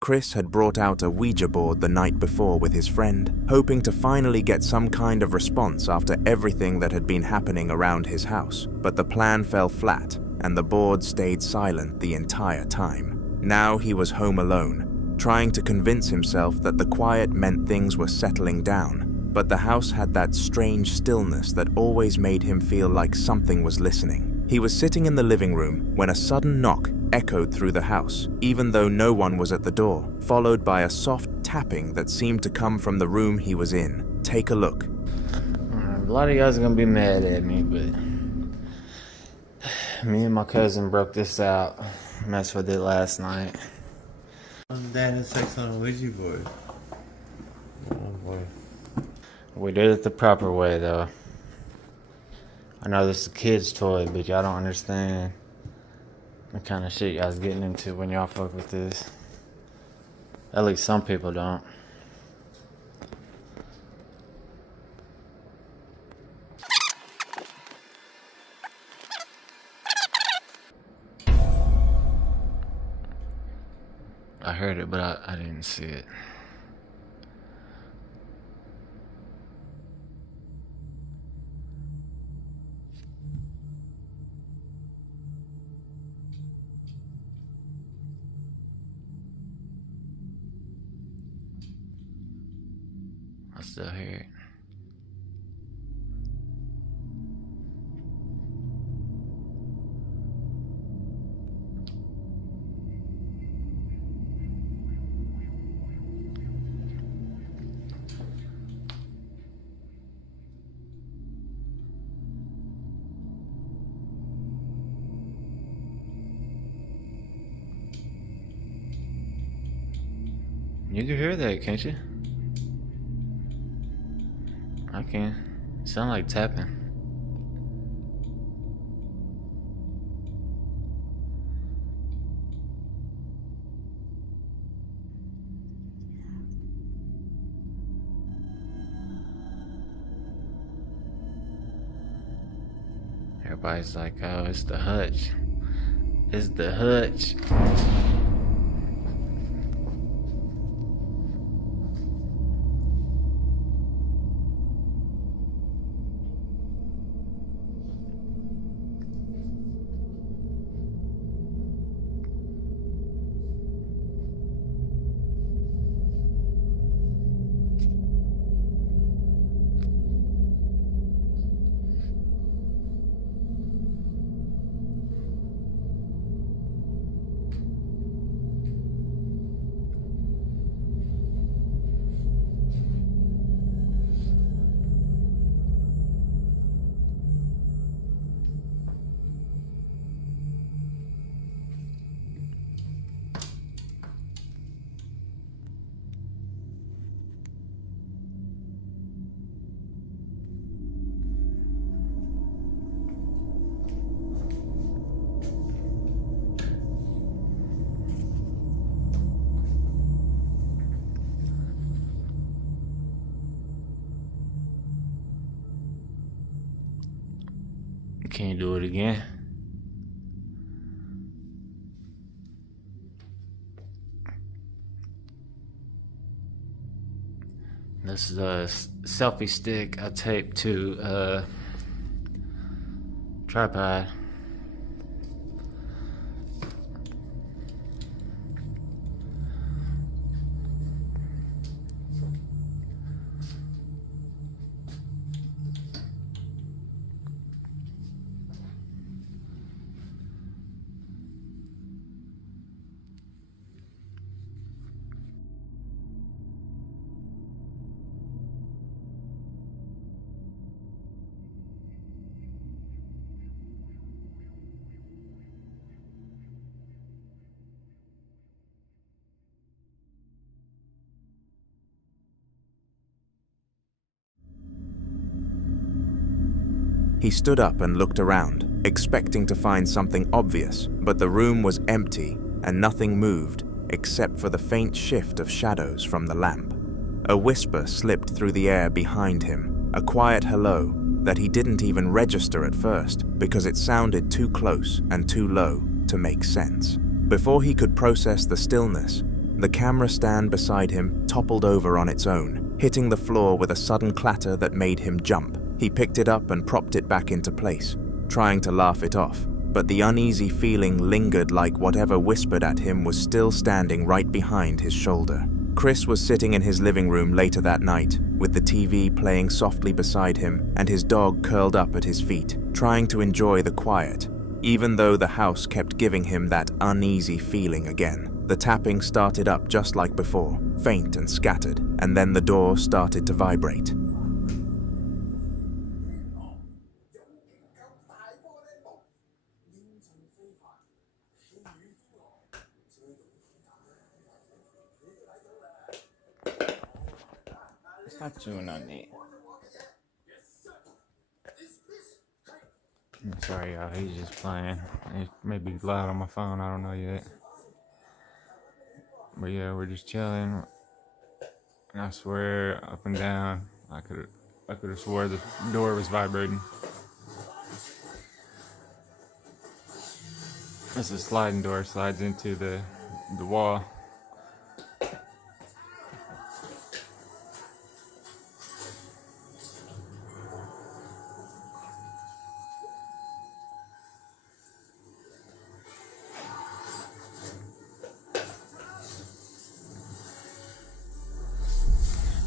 Chris had brought out a Ouija board the night before with his friend, hoping to finally get some kind of response after everything that had been happening around his house, but the plan fell flat, and the board stayed silent the entire time. Now he was home alone, trying to convince himself that the quiet meant things were settling down, but the house had that strange stillness that always made him feel like something was listening. He was sitting in the living room when a sudden knock echoed through the house, even though no one was at the door, followed by a soft tapping that seemed to come from the room he was in. Take a look. A lot of you guys are gonna be mad at me, but me and my cousin broke this out. That's what I did last night. Dad had sex on a Ouija board. Oh boy. We did it the proper way, though. I know this is a kid's toy, but y'all don't understand the kind of shit y'all's getting into when y'all fuck with this. At least some people don't. I heard it, but I didn't see it. I still hear it. You can hear that, can't you? I can. Sound like tapping. Everybody's like, oh, it's the hutch. It's the hutch. Can you do it again? This is a selfie stick I taped to a tripod. He stood up and looked around, expecting to find something obvious, but the room was empty and nothing moved except for the faint shift of shadows from the lamp. A whisper slipped through the air behind him, a quiet hello that he didn't even register at first because it sounded too close and too low to make sense. Before he could process the stillness, The camera stand beside him toppled over on its own, hitting the floor with a sudden clatter that made him jump. He picked it up and propped it back into place, trying to laugh it off, but the uneasy feeling lingered like whatever whispered at him was still standing right behind his shoulder. Chris was sitting in his living room later that night, with the TV playing softly beside him and his dog curled up at his feet, trying to enjoy the quiet, even though the house kept giving him that uneasy feeling again. The tapping started up just like before, faint and scattered, and then the door started to vibrate. It's not chewing on it. I'm sorry, y'all. He's just playing. It may be loud on my phone. I don't know yet. But yeah, we're just chilling. And I swear, up and down, I could have swore the door was vibrating. It's a sliding door. Slides into the wall.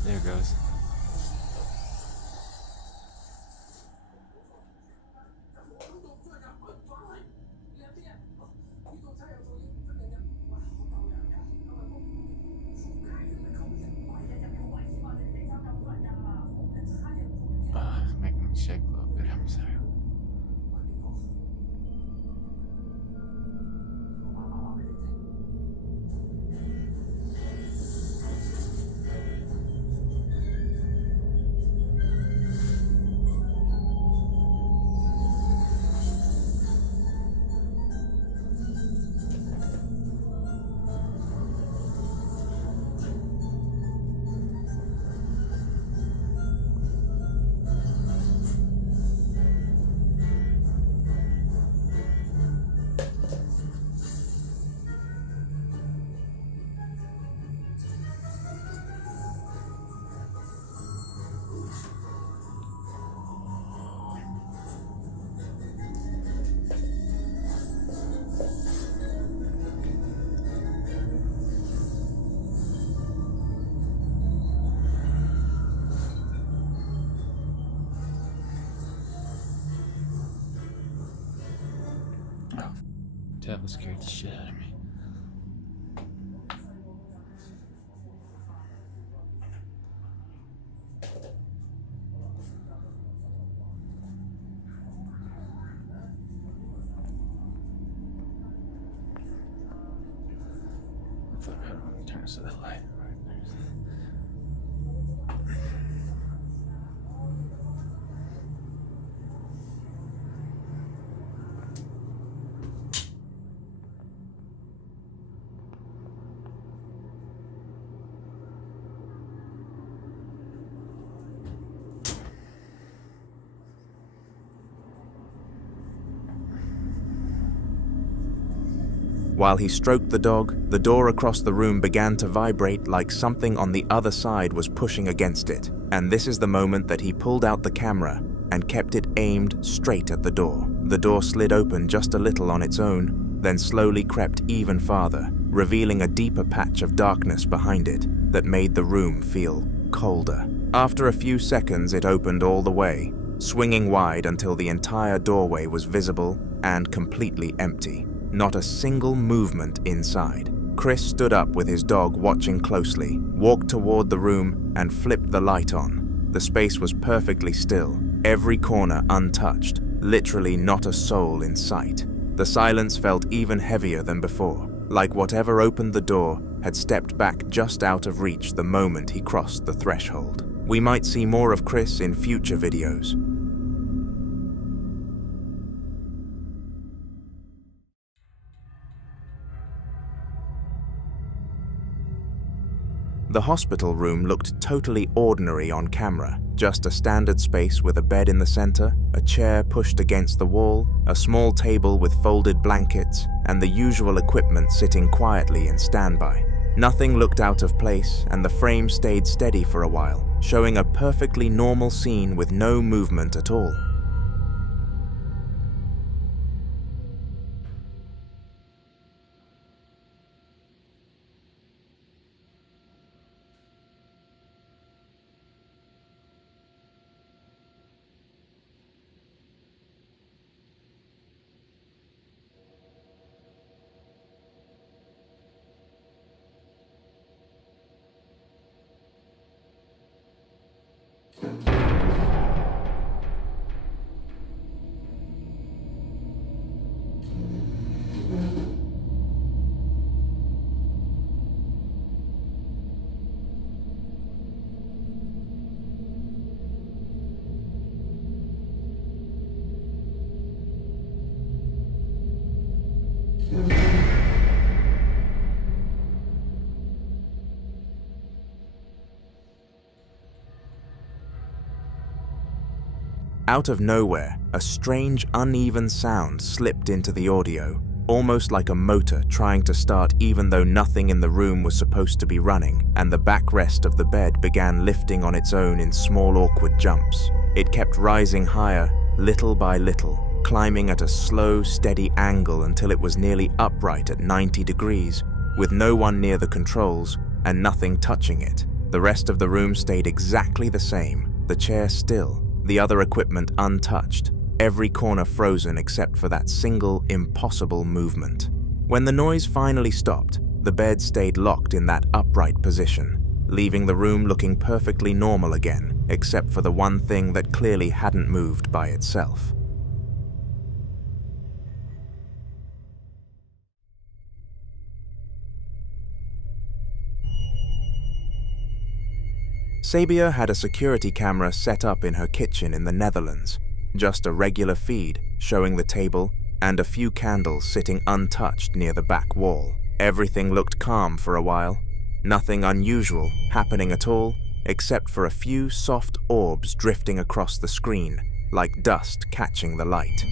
There it goes. It's making me shake a little bit. I'm sorry. Devil scared the shit out of me. Hold on, turn this to the light. While he stroked the dog, the door across the room began to vibrate like something on the other side was pushing against it. And this is the moment that he pulled out the camera and kept it aimed straight at the door. The door slid open just a little on its own, then slowly crept even farther, revealing a deeper patch of darkness behind it that made the room feel colder. After a few seconds, it opened all the way, swinging wide until the entire doorway was visible and completely empty. Not a single movement inside. Chris stood up with his dog watching closely, walked toward the room, and flipped the light on. The space was perfectly still, every corner untouched, literally not a soul in sight. The silence felt even heavier than before, like whatever opened the door had stepped back just out of reach the moment he crossed the threshold. We might see more of Chris in future videos. The hospital room looked totally ordinary on camera, just a standard space with a bed in the center, a chair pushed against the wall, a small table with folded blankets, and the usual equipment sitting quietly in standby. Nothing looked out of place, and the frame stayed steady for a while, showing a perfectly normal scene with no movement at all. Out of nowhere, a strange, uneven sound slipped into the audio, almost like a motor trying to start even though nothing in the room was supposed to be running, and the backrest of the bed began lifting on its own in small, awkward jumps. It kept rising higher, little by little, climbing at a slow, steady angle until it was nearly upright at 90 degrees, with no one near the controls and nothing touching it. The rest of the room stayed exactly the same, the chair still, the other equipment untouched, every corner frozen except for that single, impossible movement. When the noise finally stopped, the bed stayed locked in that upright position, leaving the room looking perfectly normal again, except for the one thing that clearly hadn't moved by itself. Sabia had a security camera set up in her kitchen in the Netherlands, just a regular feed showing the table and a few candles sitting untouched near the back wall. Everything looked calm for a while, nothing unusual happening at all except for a few soft orbs drifting across the screen, like dust catching the light.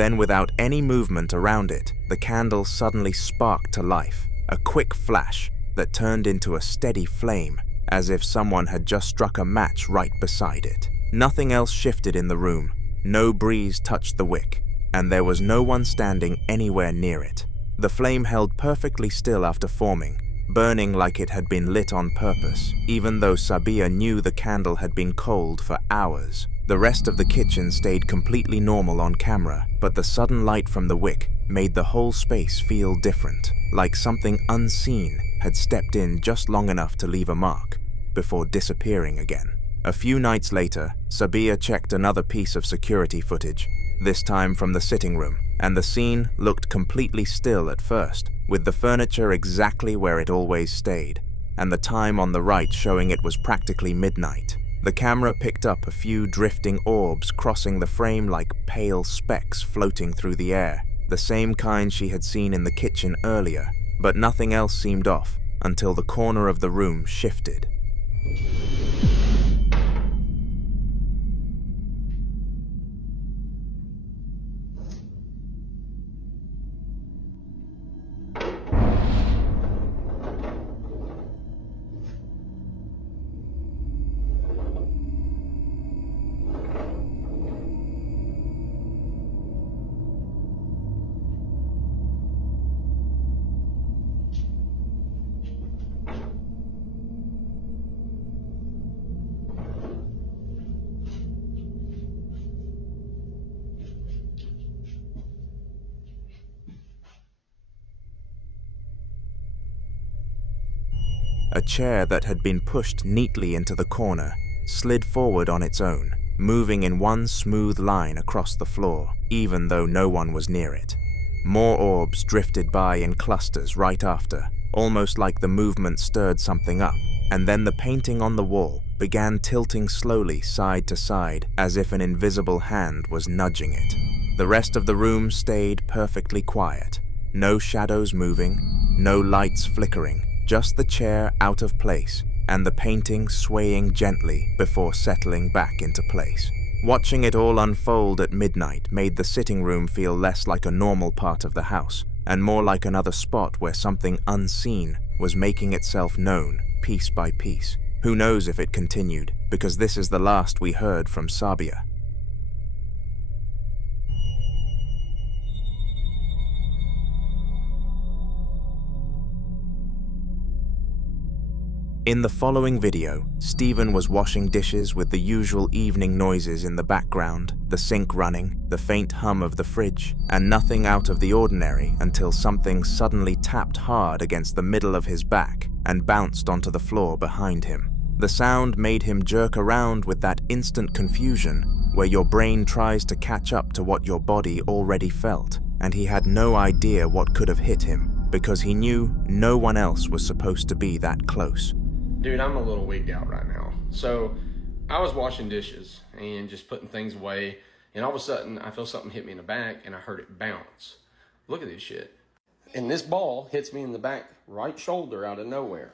Then, without any movement around it, the candle suddenly sparked to life, a quick flash that turned into a steady flame, as if someone had just struck a match right beside it. Nothing else shifted in the room, no breeze touched the wick, and there was no one standing anywhere near it. The flame held perfectly still after forming, burning like it had been lit on purpose, even though Sabia knew the candle had been cold for hours. The rest of the kitchen stayed completely normal on camera, but the sudden light from the wick made the whole space feel different, like something unseen had stepped in just long enough to leave a mark, before disappearing again. A few nights later, Sabia checked another piece of security footage, this time from the sitting room, and the scene looked completely still at first, with the furniture exactly where it always stayed, and the time on the right showing it was practically midnight. The camera picked up a few drifting orbs crossing the frame like pale specks floating through the air, the same kind she had seen in the kitchen earlier, but nothing else seemed off until the corner of the room shifted. A chair that had been pushed neatly into the corner slid forward on its own, moving in one smooth line across the floor, even though no one was near it. More orbs drifted by in clusters right after, almost like the movement stirred something up, and then the painting on the wall began tilting slowly side to side as if an invisible hand was nudging it. The rest of the room stayed perfectly quiet. No shadows moving, no lights flickering, just the chair out of place and the painting swaying gently before settling back into place. Watching it all unfold at midnight made the sitting room feel less like a normal part of the house and more like another spot where something unseen was making itself known piece by piece. Who knows if it continued, because this is the last we heard from Sabia. In the following video, Stephen was washing dishes with the usual evening noises in the background, the sink running, the faint hum of the fridge, and nothing out of the ordinary until something suddenly tapped hard against the middle of his back and bounced onto the floor behind him. The sound made him jerk around with that instant confusion where your brain tries to catch up to what your body already felt, and he had no idea what could have hit him because he knew no one else was supposed to be that close. Dude, I'm a little wigged out right now. So I was washing dishes and just putting things away, and all of a sudden I feel something hit me in the back and I heard it bounce. Look at this shit. And this ball hits me in the back right shoulder out of nowhere.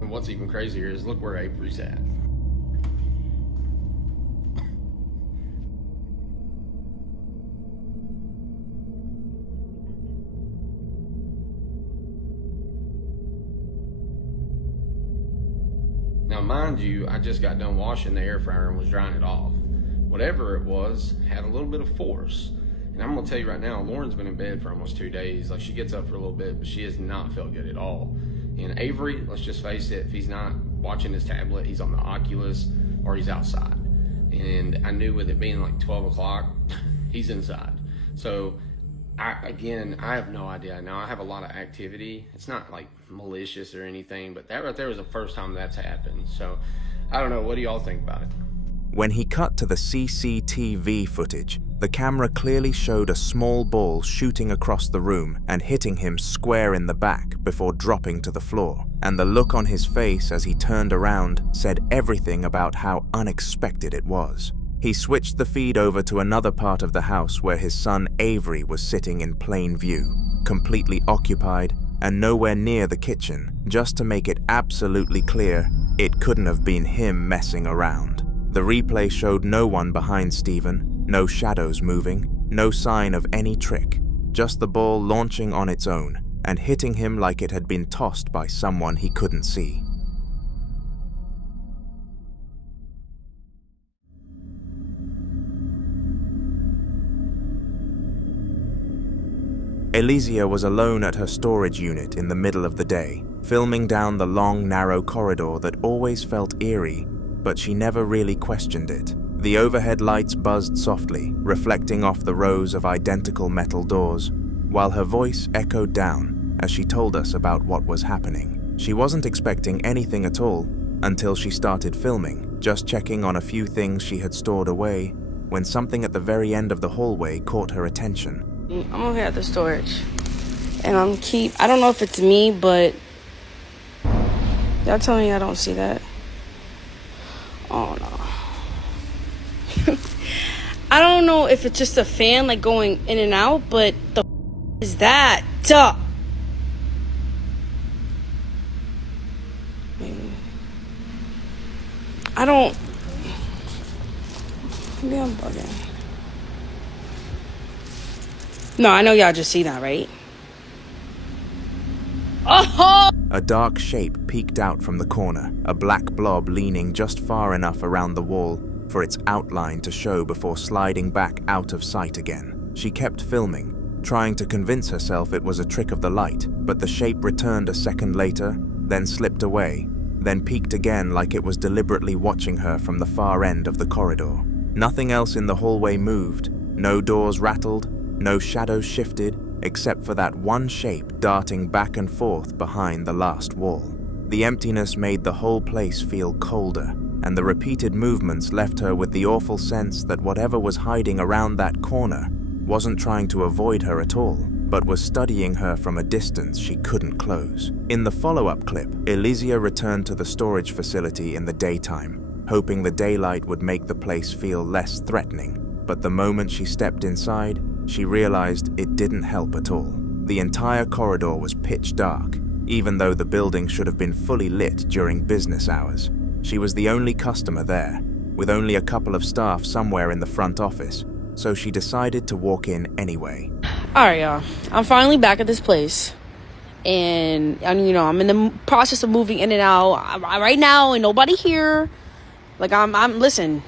And what's even crazier is look where Avery's at. Now mind you, I just got done washing the air fryer and was drying it off. Whatever it was had a little bit of force. And I'm gonna tell you right now, Lauren's been in bed for almost 2 days. Like, she gets up for a little bit, but she has not felt good at all. And Avery, let's just face it, if he's not watching his tablet, he's on the Oculus or he's outside. And I knew with it being like 12 o'clock, he's inside. So I have no idea. Now I have a lot of activity. It's not like malicious or anything, but that right there was the first time that's happened. So I don't know, what do y'all think about it? When he cut to the CCTV footage, the camera clearly showed a small ball shooting across the room and hitting him square in the back before dropping to the floor, and the look on his face as he turned around said everything about how unexpected it was. He switched the feed over to another part of the house where his son Avery was sitting in plain view, completely occupied and nowhere near the kitchen, just to make it absolutely clear it couldn't have been him messing around. The replay showed no one behind Stephen, no shadows moving, no sign of any trick, just the ball launching on its own and hitting him like it had been tossed by someone he couldn't see. Elysia was alone at her storage unit in the middle of the day, filming down the long, narrow corridor that always felt eerie, but she never really questioned it. The overhead lights buzzed softly, reflecting off the rows of identical metal doors, while her voice echoed down as she told us about what was happening. She wasn't expecting anything at all until she started filming, just checking on a few things she had stored away, when something at the very end of the hallway caught her attention. I'm over here at the storage, and I don't know if it's me, but y'all tell me I don't see that. Oh no. I don't know if it's just a fan like going in and out, but the is that? I don't. Maybe I'm bugging. No, I know y'all just see that, right? Oh! A dark shape peeked out from the corner, a black blob leaning just far enough around the wall for its outline to show before sliding back out of sight again. She kept filming, trying to convince herself it was a trick of the light, but the shape returned a second later, then slipped away, then peeked again like it was deliberately watching her from the far end of the corridor. Nothing else in the hallway moved, no doors rattled, no shadows shifted, except for that one shape darting back and forth behind the last wall. The emptiness made the whole place feel colder, and the repeated movements left her with the awful sense that whatever was hiding around that corner wasn't trying to avoid her at all, but was studying her from a distance she couldn't close. In the follow-up clip, Elysia returned to the storage facility in the daytime, hoping the daylight would make the place feel less threatening. But the moment she stepped inside, she realized it didn't help at all. The entire corridor was pitch dark, even though the building should have been fully lit during business hours. She was the only customer there, with only a couple of staff somewhere in the front office, so she decided to walk in anyway. Alright, y'all. I'm finally back at this place. And you know, I'm in the process of moving in and out right now, and nobody here. Like, listen,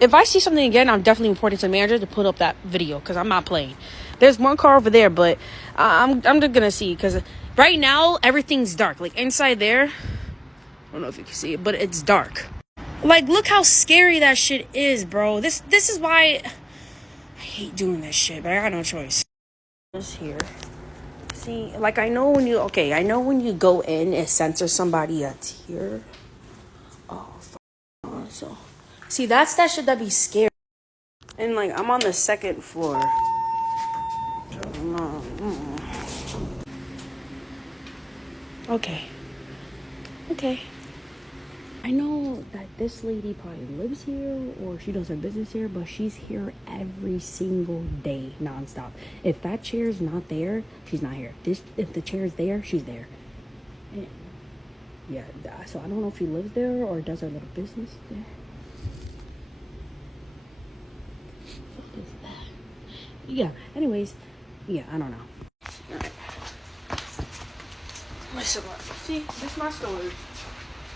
if I see something again, I'm definitely reporting to the manager to put up that video, because I'm not playing. There's one car over there, but I'm just gonna see, because right now everything's dark. Like, inside there, I don't know if you can see it, but it's dark. Like, look how scary that shit is, bro. This is why I hate doing this shit, but I got no choice. Just here. See, like, I know when you go in, it censors somebody that's here. Oh, so see, that's that shit that be scary. And like, I'm on the second floor. Okay. I know that this lady probably lives here or she does her business here, but she's here every single day, nonstop. If that chair's not there, she's not here. If the chair's there, she's there. And yeah, so I don't know if she lives there or does her little business there. What is that? Yeah, anyways, yeah, I don't know. Alright. Listen, see, this is my storage.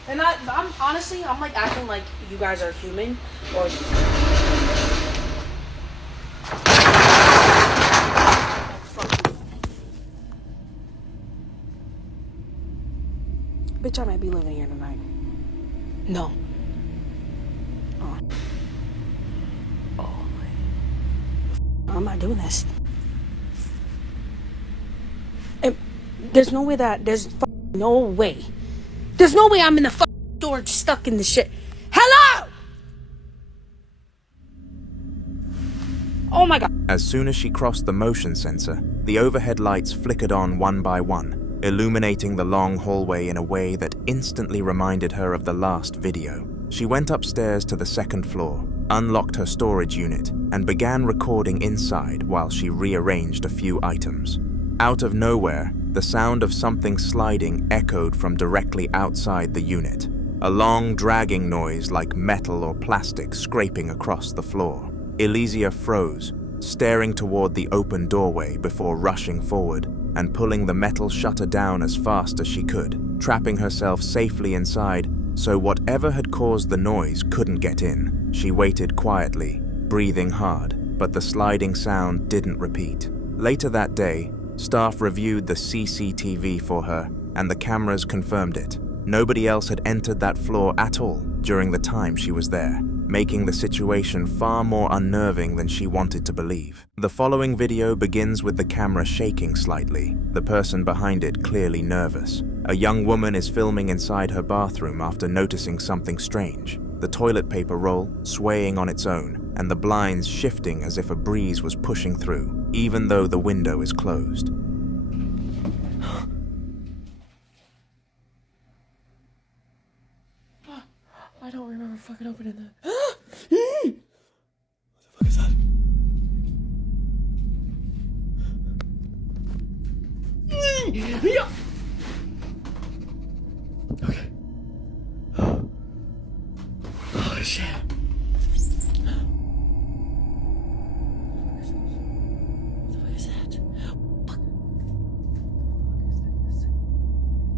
And I'm honestly, I'm like acting like you guys are human, or bitch, I might be living here tonight. No. Oh my. I'm not doing this. And there's no way There's no way I'm in the fucking storage stuck in this shit. Hello! Oh my god. As soon as she crossed the motion sensor, the overhead lights flickered on one by one, illuminating the long hallway in a way that instantly reminded her of the last video. She went upstairs to the second floor, unlocked her storage unit, and began recording inside while she rearranged a few items. Out of nowhere, the sound of something sliding echoed from directly outside the unit. A long, dragging noise like metal or plastic scraping across the floor. Elysia froze, staring toward the open doorway before rushing forward and pulling the metal shutter down as fast as she could, trapping herself safely inside so whatever had caused the noise couldn't get in. She waited quietly, breathing hard, but the sliding sound didn't repeat. Later that day, staff reviewed the CCTV for her, and the cameras confirmed it. Nobody else had entered that floor at all during the time she was there, making the situation far more unnerving than she wanted to believe. The following video begins with the camera shaking slightly, the person behind it clearly nervous. A young woman is filming inside her bathroom after noticing something strange. The toilet paper roll swaying on its own, and the blinds shifting as if a breeze was pushing through, even though the window is closed. I don't remember fucking opening that. What the fuck is that? Okay. Oh shit. What the fuck is that?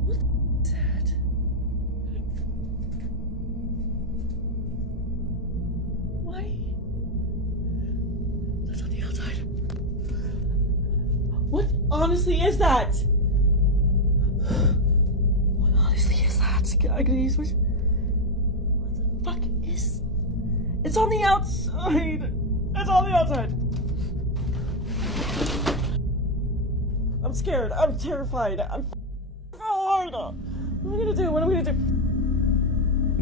What is that? Why? That's on the outside. honestly is that? What honestly is that? I gotta use my... What the fuck is... It's on the outside! It's on the outside! I'm scared. I'm terrified. I'm scared. What am I gonna do? What am I gonna do?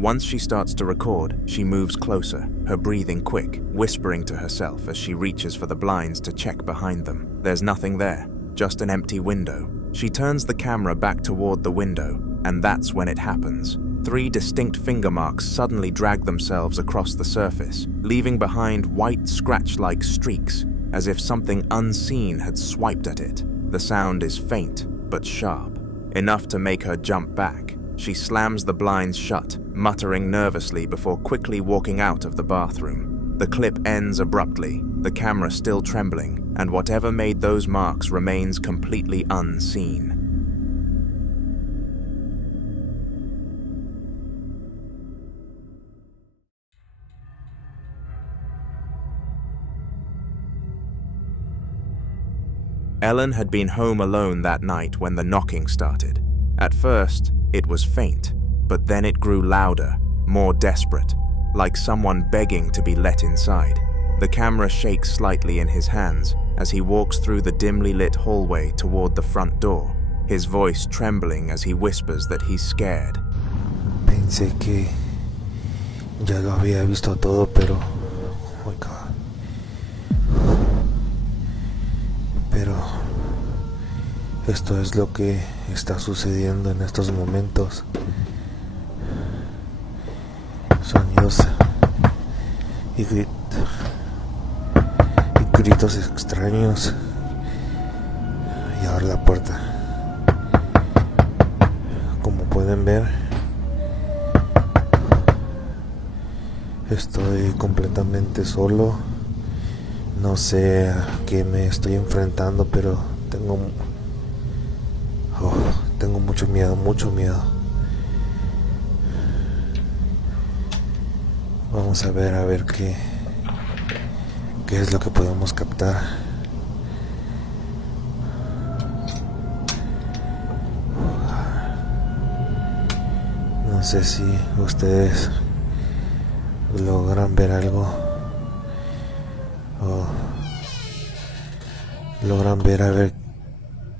Once she starts to record, she moves closer, her breathing quick, whispering to herself as she reaches for the blinds to check behind them. There's nothing there, just an empty window. She turns the camera back toward the window, and that's when it happens. 3 distinct finger marks suddenly drag themselves across the surface, leaving behind white scratch-like streaks, as if something unseen had swiped at it. The sound is faint, but sharp, enough to make her jump back. She slams the blinds shut, muttering nervously before quickly walking out of the bathroom. The clip ends abruptly, the camera still trembling, and whatever made those marks remains completely unseen. Ellen had been home alone that night when the knocking started. At first, it was faint, but then it grew louder, more desperate, like someone begging to be let inside. The camera shakes slightly in his hands as he walks through the dimly lit hallway toward the front door, his voice trembling as he whispers that he's scared. Pensé que ya lo había visto todo, pero... Oh my God. Pero esto es lo que está sucediendo en estos momentos. Sonidos y gritos extraños. Y ahora la puerta. Como pueden ver, estoy completamente solo. No sé a qué me estoy enfrentando, pero tengo mucho miedo, mucho miedo. Vamos a ver qué es lo que podemos captar. No sé si ustedes logran ver algo. O logran ver a ver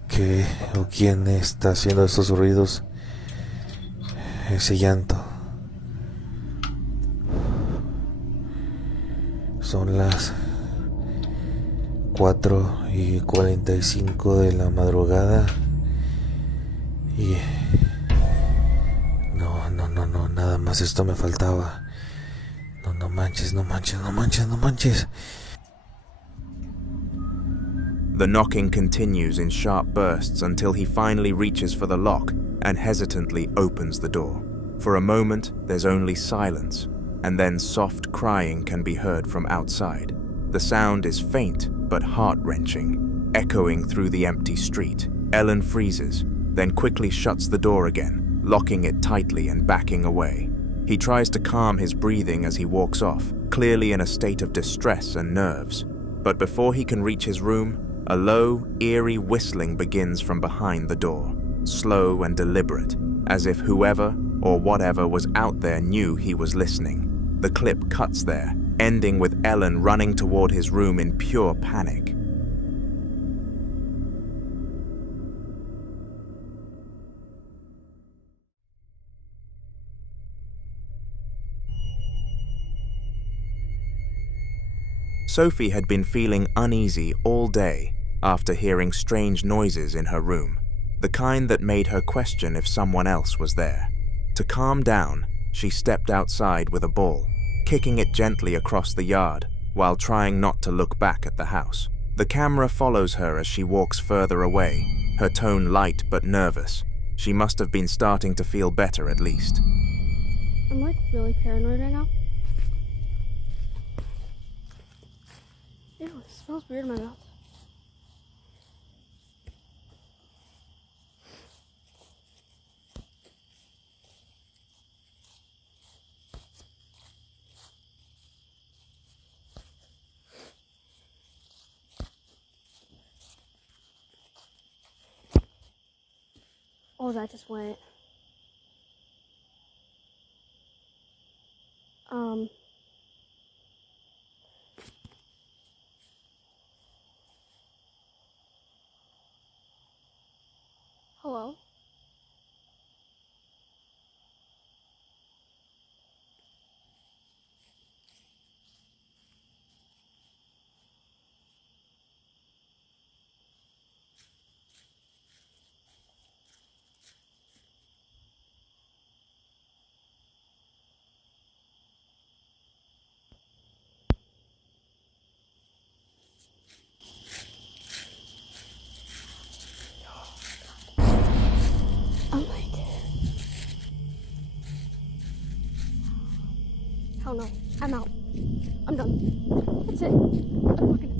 qué o quién está haciendo esos ruidos, ese llanto. Son las 4:45 de la madrugada y no, nada más esto me faltaba. No manches. The knocking continues in sharp bursts until he finally reaches for the lock and hesitantly opens the door. For a moment, there's only silence, and then soft crying can be heard from outside. The sound is faint but heart-wrenching, echoing through the empty street. Ellen freezes, then quickly shuts the door again, locking it tightly and backing away. He tries to calm his breathing as he walks off, clearly in a state of distress and nerves. But before he can reach his room, a low, eerie whistling begins from behind the door, slow and deliberate, as if whoever or whatever was out there knew he was listening. The clip cuts there, ending with Ellen running toward his room in pure panic. Sophie had been feeling uneasy all day after hearing strange noises in her room, the kind that made her question if someone else was there. To calm down, she stepped outside with a ball, kicking it gently across the yard while trying not to look back at the house. The camera follows her as she walks further away, her tone light but nervous. She must have been starting to feel better at least. I'm like really paranoid right now. Ew, it smells weird in my mouth. Oh, that just went. Hello? I'm like, hell no. I'm out. I'm done. That's it. I'm fucking.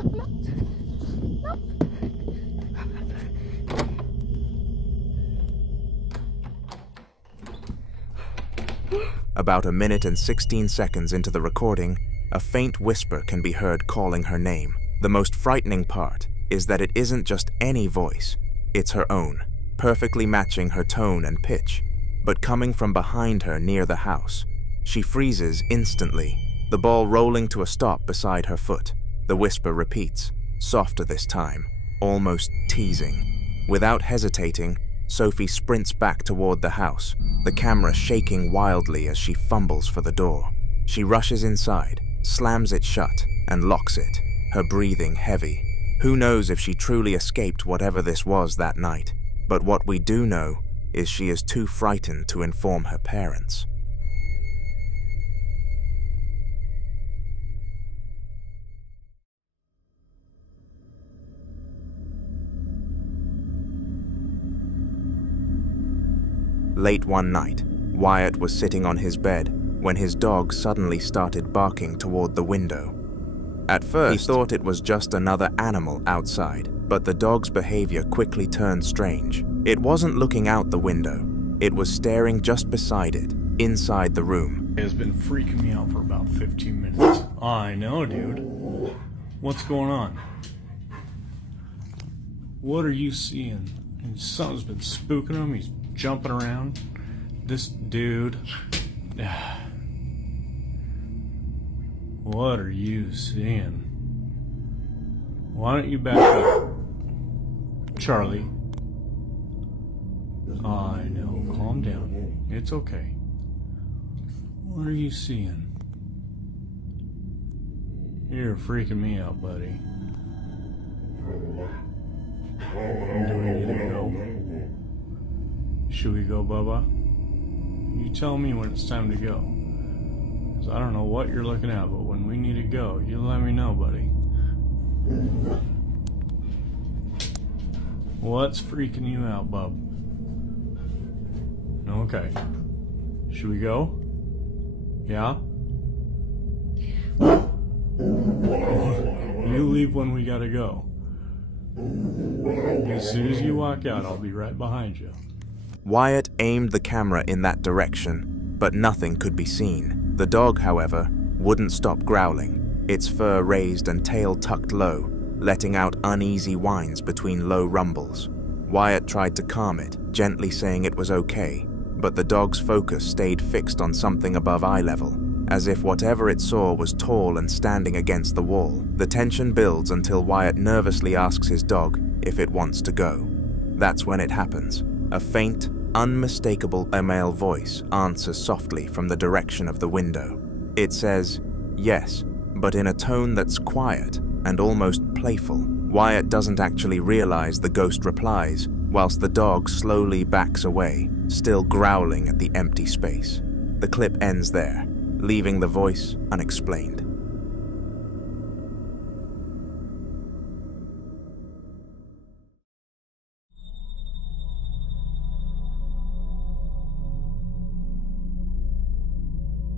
I'm out. No. About a minute and 16 seconds into the recording, a faint whisper can be heard calling her name. The most frightening part is that it isn't just any voice, it's her own, perfectly matching her tone and pitch, but coming from behind her near the house. She freezes instantly, the ball rolling to a stop beside her foot. The whisper repeats, softer this time, almost teasing. Without hesitating, Sophie sprints back toward the house, the camera shaking wildly as she fumbles for the door. She rushes inside, slams it shut, and locks it, her breathing heavy. Who knows if she truly escaped whatever this was that night, but what we do know is she is too frightened to inform her parents. Late one night, Wyatt was sitting on his bed when his dog suddenly started barking toward the window. At first, he thought it was just another animal outside, but the dog's behavior quickly turned strange. It wasn't looking out the window. It was staring just beside it, inside the room. It has been freaking me out for about 15 minutes. I know, dude. What's going on? What are you seeing? And something's been spooking him. He's jumping around. This dude. What are you seeing? Why don't you back up? Charlie. I know. Calm down. It's okay. What are you seeing? You're freaking me out, buddy. Do we need to go? Should we go, Bubba? You tell me when it's time to go. Because I don't know what you're looking at, but when we need to go, you let me know, buddy. What's freaking you out, bub? Okay. Should we go? Yeah? You leave when we gotta go. As soon as you walk out, I'll be right behind you. Wyatt aimed the camera in that direction, but nothing could be seen. The dog, however, wouldn't stop growling, its fur raised and tail tucked low, letting out uneasy whines between low rumbles. Wyatt tried to calm it, gently saying it was okay, but the dog's focus stayed fixed on something above eye level, as if whatever it saw was tall and standing against the wall. The tension builds until Wyatt nervously asks his dog if it wants to go. That's when it happens. A faint, unmistakable male voice answers softly from the direction of the window. It says, yes, but in a tone that's quiet and almost playful. Wyatt doesn't actually realize the ghost replies, whilst the dog slowly backs away, still growling at the empty space. The clip ends there, leaving the voice unexplained.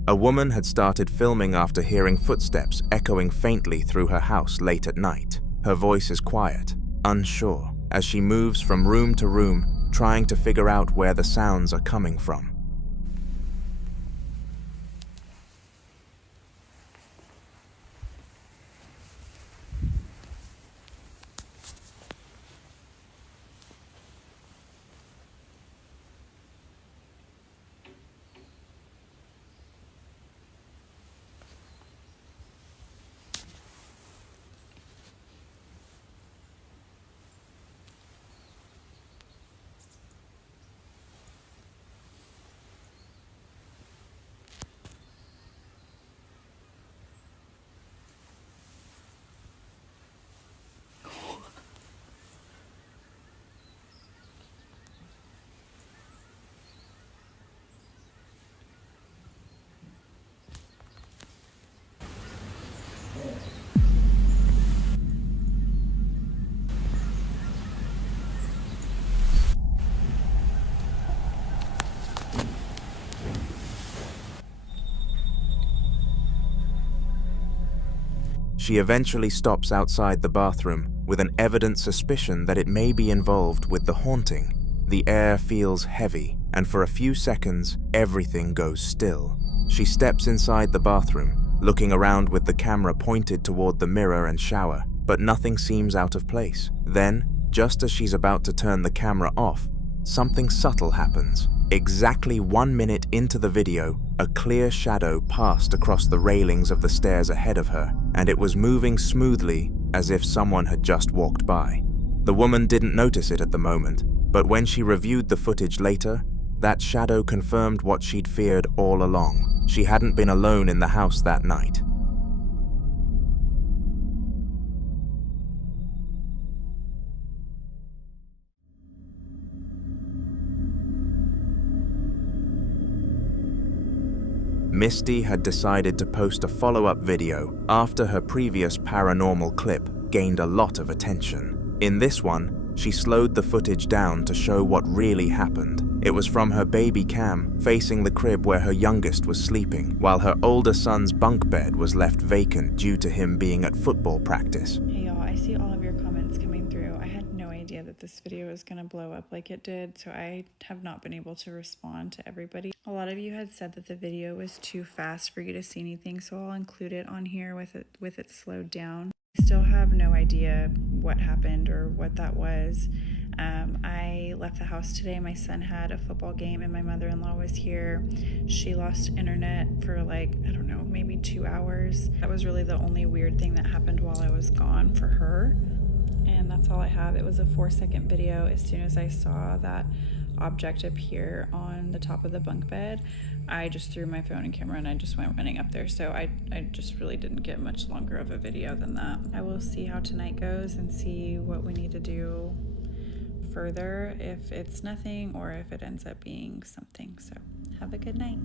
A woman had started filming after hearing footsteps echoing faintly through her house late at night. Her voice is quiet, unsure, as she moves from room to room, trying to figure out where the sounds are coming from. She eventually stops outside the bathroom with an evident suspicion that it may be involved with the haunting. The air feels heavy, and for a few seconds, everything goes still. She steps inside the bathroom, looking around with the camera pointed toward the mirror and shower, but nothing seems out of place. Then, just as she's about to turn the camera off, something subtle happens. Exactly 1 minute into the video, a clear shadow passed across the railings of the stairs ahead of her, and it was moving smoothly as if someone had just walked by. The woman didn't notice it at the moment, but when she reviewed the footage later, that shadow confirmed what she'd feared all along. She hadn't been alone in the house that night. Misty had decided to post a follow-up video after her previous paranormal clip gained a lot of attention. In this one, she slowed the footage down to show what really happened. It was from her baby cam facing the crib where her youngest was sleeping, while her older son's bunk bed was left vacant due to him being at football practice. Hey y'all, I see all of your comments coming through. I had no idea that this video was going to blow up like it did, so I have not been able to respond to everybody. A lot of you had said that the video was too fast for you to see anything, so I'll include it on here with it slowed down. I still have no idea what happened or what that was. I left the house today. My son had a football game and my mother-in-law was here. She lost internet for like, I don't know, maybe 2 hours. That was really the only weird thing that happened while I was gone for her. And that's all I have. It was a 4-second video. As soon as I saw that object appear on the top of the bunk bed, I just threw my phone and camera and I just went running up there. So I just really didn't get much longer of a video than that. I will see how tonight goes and see what we need to do further, if it's nothing or if it ends up being something. So have a good night.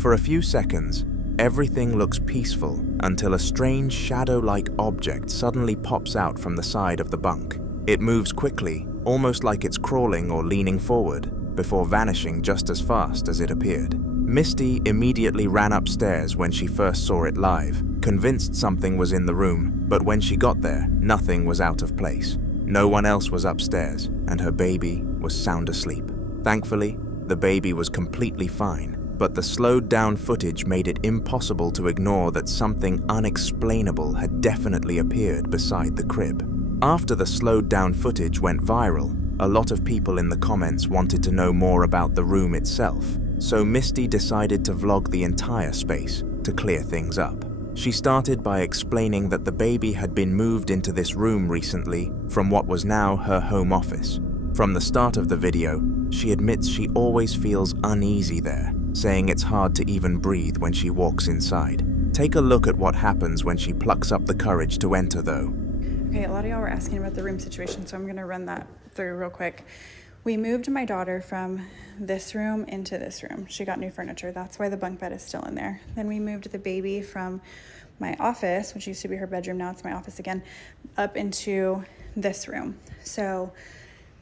For a few seconds, everything looks peaceful until a strange shadow-like object suddenly pops out from the side of the bunk. It moves quickly, almost like it's crawling or leaning forward, before vanishing just as fast as it appeared. Misty immediately ran upstairs when she first saw it live, convinced something was in the room, but when she got there, nothing was out of place. No one else was upstairs, and her baby was sound asleep. Thankfully, the baby was completely fine, but the slowed-down footage made it impossible to ignore that something unexplainable had definitely appeared beside the crib. After the slowed-down footage went viral, a lot of people in the comments wanted to know more about the room itself, so Misty decided to vlog the entire space to clear things up. She started by explaining that the baby had been moved into this room recently from what was now her home office. From the start of the video, she admits she always feels uneasy there, saying it's hard to even breathe when she walks inside. Take a look at what happens when she plucks up the courage to enter, though. Okay, a lot of y'all were asking about the room situation, so I'm gonna run that through real quick. We moved my daughter from this room into this room. She got new furniture. That's why the bunk bed is still in there. Then we moved the baby from my office, which used to be her bedroom, now it's my office again, up into this room. So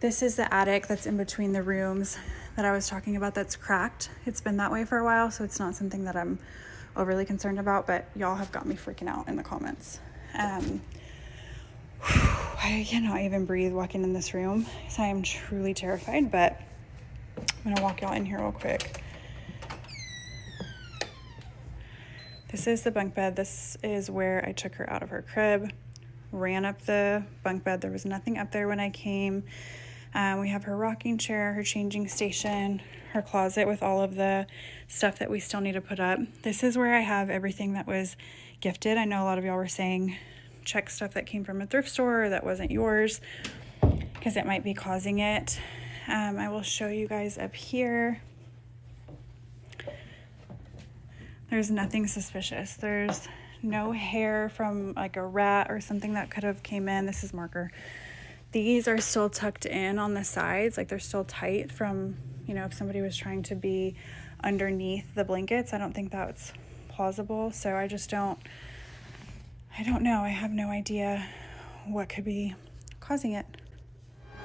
this is the attic that's in between the rooms that I was talking about that's cracked. It's been that way for a while, so it's not something that I'm overly concerned about, but y'all have got me freaking out in the comments. I cannot even breathe walking in this room, so I am truly terrified, but I'm gonna walk y'all in here real quick. This is the bunk bed. This is where I took her out of her crib, ran up the bunk bed. There was nothing up there when I came. We have her rocking chair, her changing station, her closet with all of the stuff that we still need to put up. This is where I have everything that was gifted. I know a lot of y'all were saying check stuff that came from a thrift store or that wasn't yours, because it might be causing it. I will show you guys up here. There's nothing suspicious. There's no hair from like a rat or something that could have came in. This is marker. These are still tucked in on the sides, like they're still tight from, you know, if somebody was trying to be underneath the blankets. I don't think that's plausible, so I don't know. I have no idea what could be causing it.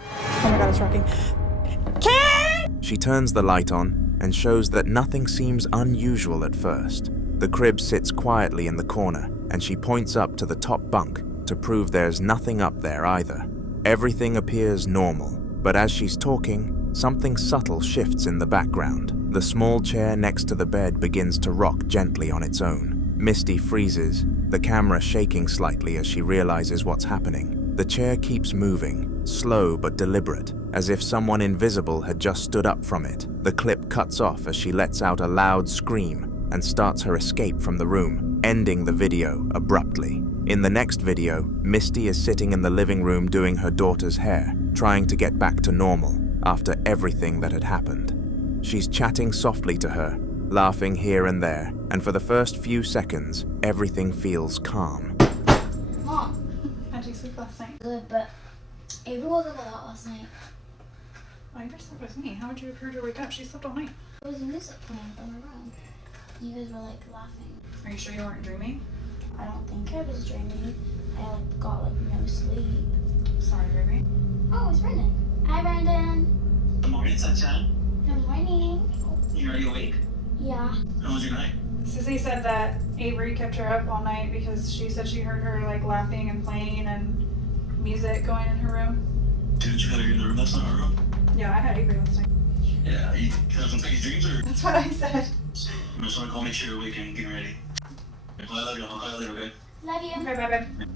Oh my God, it's rocking. She turns the light on and shows that nothing seems unusual at first. The crib sits quietly in the corner, and she points up to the top bunk to prove there's nothing up there either. Everything appears normal, but as she's talking, something subtle shifts in the background. The small chair next to the bed begins to rock gently on its own. Misty freezes, the camera shaking slightly as she realizes what's happening. The chair keeps moving, slow but deliberate, as if someone invisible had just stood up from it. The clip cuts off as she lets out a loud scream and starts her escape from the room, ending the video abruptly. In the next video, Misty is sitting in the living room doing her daughter's hair, trying to get back to normal after everything that had happened. She's chatting softly to her, laughing here and there, and for the first few seconds, everything feels calm. Mom, How'd you sleep last night? good, but Avery woke up a lot last night. Oh, you slept with me. How would you have heard her wake up? She slept all night. There was music playing from her room. You guys were like laughing. Are you sure you weren't dreaming? I don't think I was dreaming. I got like no sleep. Sorry, baby. Oh, it's Brandon. Hi, Brandon. Good morning, sunshine. Good morning. You already awake? Yeah. How was your night? Sissy said that Avery kept her up all night because she said she heard her like laughing and playing and music going in her room. Didn't you have her in the room last night, or room? Yeah, I had Avery last night. Yeah, you have some crazy dreams, or That's what I said. I'm just gonna call, make sure you're awake and getting ready. Well, I love you. I'll call you later, okay? Love you. Okay, bye, babe.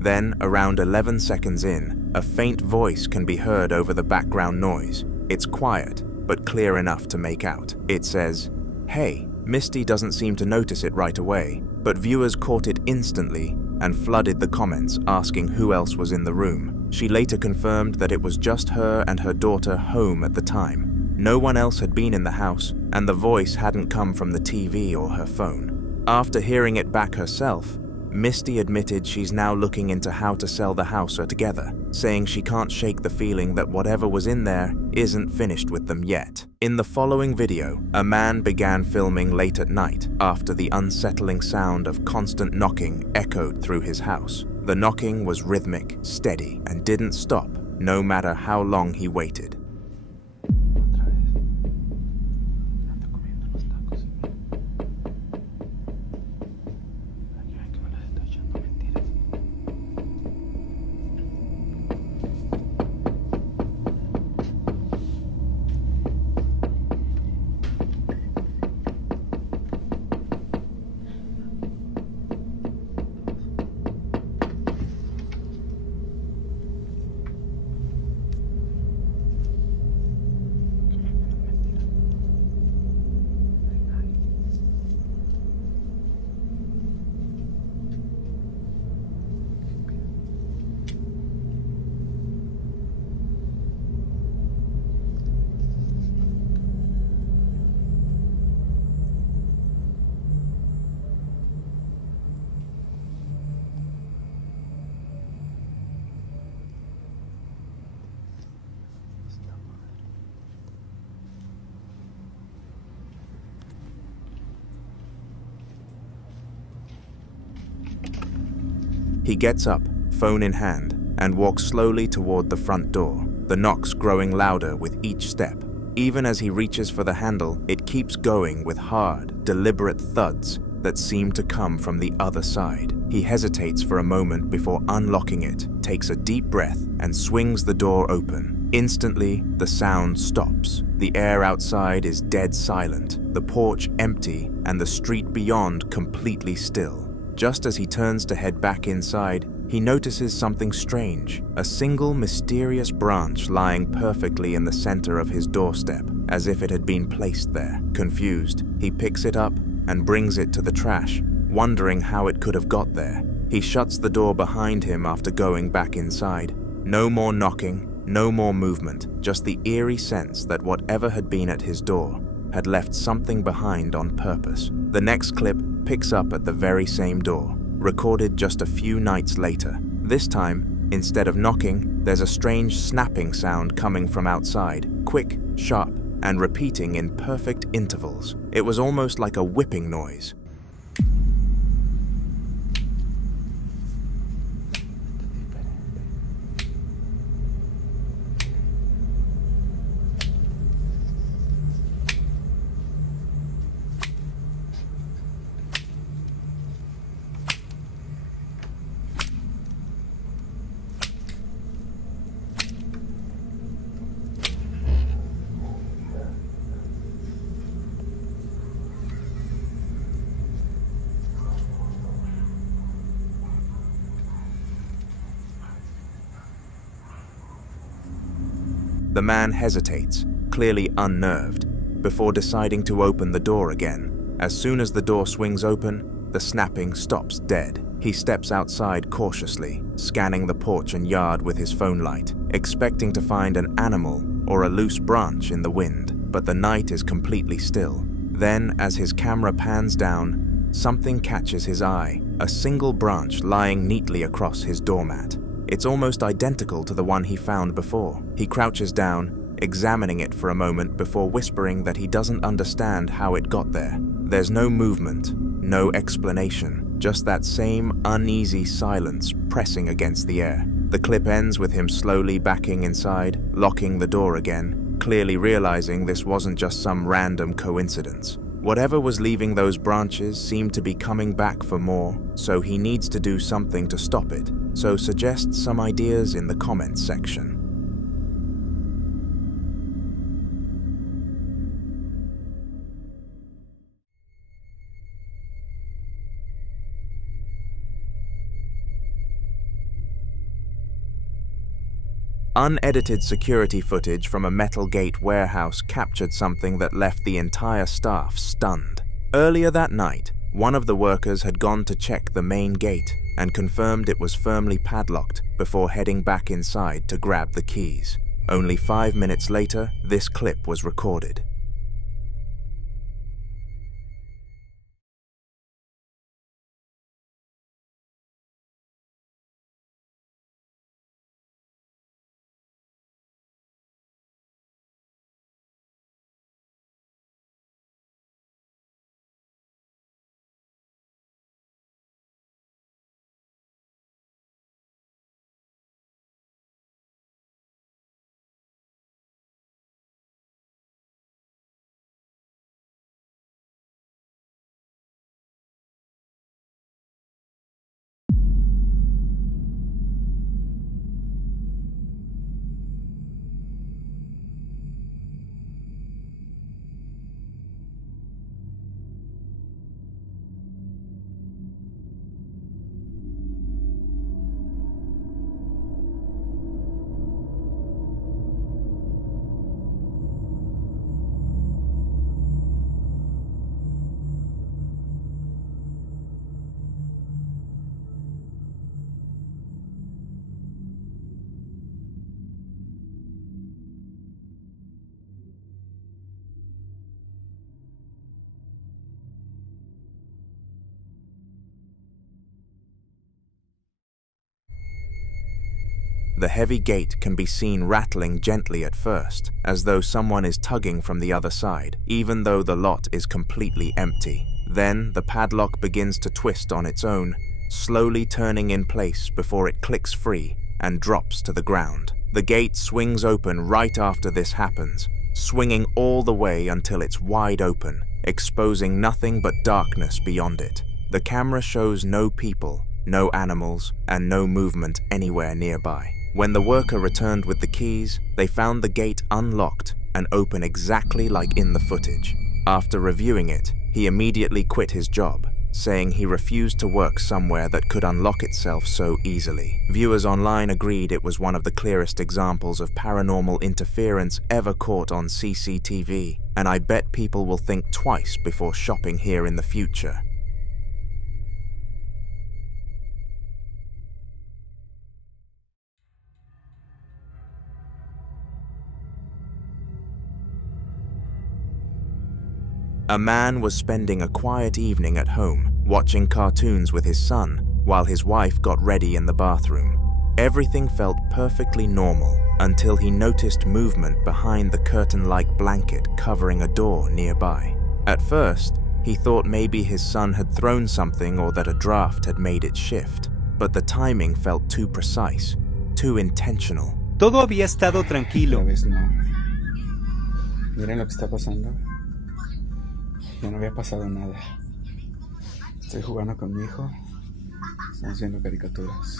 Then, around 11 seconds in, a faint voice can be heard over the background noise. It's quiet, but clear enough to make out. It says, "Hey." Misty doesn't seem to notice it right away, but viewers caught it instantly and flooded the comments asking who else was in the room. She later confirmed that it was just her and her daughter home at the time. No one else had been in the house, and the voice hadn't come from the TV or her phone. After hearing it back herself, Misty admitted she's now looking into how to sell the house altogether, saying she can't shake the feeling that whatever was in there isn't finished with them yet. In the following video, a man began filming late at night after the unsettling sound of constant knocking echoed through his house. The knocking was rhythmic, steady, and didn't stop, no matter how long he waited. He gets up, phone in hand, and walks slowly toward the front door, the knocks growing louder with each step. Even as he reaches for the handle, it keeps going with hard, deliberate thuds that seem to come from the other side. He hesitates for a moment before unlocking it, takes a deep breath, and swings the door open. Instantly, the sound stops. The air outside is dead silent, the porch empty, and the street beyond completely still. Just as he turns to head back inside, he notices something strange, a single mysterious branch lying perfectly in the center of his doorstep, as if it had been placed there. Confused, he picks it up and brings it to the trash, wondering how it could have got there. He shuts the door behind him after going back inside. No more knocking, no more movement, just the eerie sense that whatever had been at his door had left something behind on purpose. The next clip picks up at the very same door, recorded just a few nights later. This time, instead of knocking, there's a strange snapping sound coming from outside, quick, sharp, and repeating in perfect intervals. It was almost like a whipping noise. The man hesitates, clearly unnerved, before deciding to open the door again. As soon as the door swings open, the snapping stops dead. He steps outside cautiously, scanning the porch and yard with his phone light, expecting to find an animal or a loose branch in the wind, but the night is completely still. Then, as his camera pans down, something catches his eye, a single branch lying neatly across his doormat. It's almost identical to the one he found before. He crouches down, examining it for a moment before whispering that he doesn't understand how it got there. There's no movement, no explanation, just that same uneasy silence pressing against the air. The clip ends with him slowly backing inside, locking the door again, clearly realizing this wasn't just some random coincidence. Whatever was leaving those branches seemed to be coming back for more, so he needs to do something to stop it. So suggest some ideas in the comments section. Unedited security footage from a metal gate warehouse captured something that left the entire staff stunned. Earlier that night, one of the workers had gone to check the main gate and confirmed it was firmly padlocked before heading back inside to grab the keys. Only 5 minutes later, this clip was recorded. The heavy gate can be seen rattling gently at first, as though someone is tugging from the other side, even though the lot is completely empty. Then the padlock begins to twist on its own, slowly turning in place before it clicks free and drops to the ground. The gate swings open right after this happens, swinging all the way until it's wide open, exposing nothing but darkness beyond it. The camera shows no people, no animals, and no movement anywhere nearby. When the worker returned with the keys, they found the gate unlocked and open exactly like in the footage. After reviewing it, he immediately quit his job, saying he refused to work somewhere that could unlock itself so easily. Viewers online agreed it was one of the clearest examples of paranormal interference ever caught on CCTV, and I bet people will think twice before shopping here in the future. A man was spending a quiet evening at home, watching cartoons with his son, while his wife got ready in the bathroom. Everything felt perfectly normal, until he noticed movement behind the curtain-like blanket covering a door nearby. At first, he thought maybe his son had thrown something or that a draft had made it shift, but the timing felt too precise, too intentional. Todo había estado tranquilo. Esta vez no. Miren lo que está pasando. Ya no había pasado nada. Estoy jugando con mi hijo. Estamos viendo caricaturas.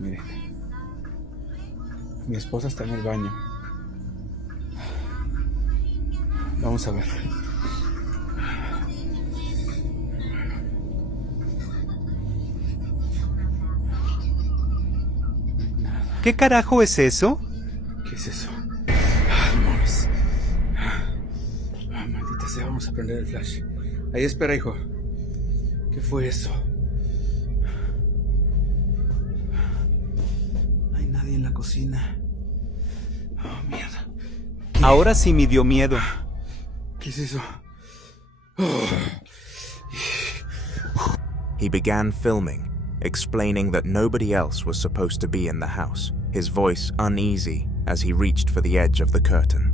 Miren. Mi esposa está en el baño. Vamos a ver. ¿Qué carajo es eso? ¿Qué es eso? No mames. Maldita sea, vamos a prender el flash. Ahí espera, hijo. ¿Qué fue eso? No hay nadie en la cocina. Oh, mierda. Ahora sí me dio miedo. ¿Qué es eso? He began filming, explaining that nobody else was supposed to be in the house, his voice uneasy as he reached for the edge of the curtain.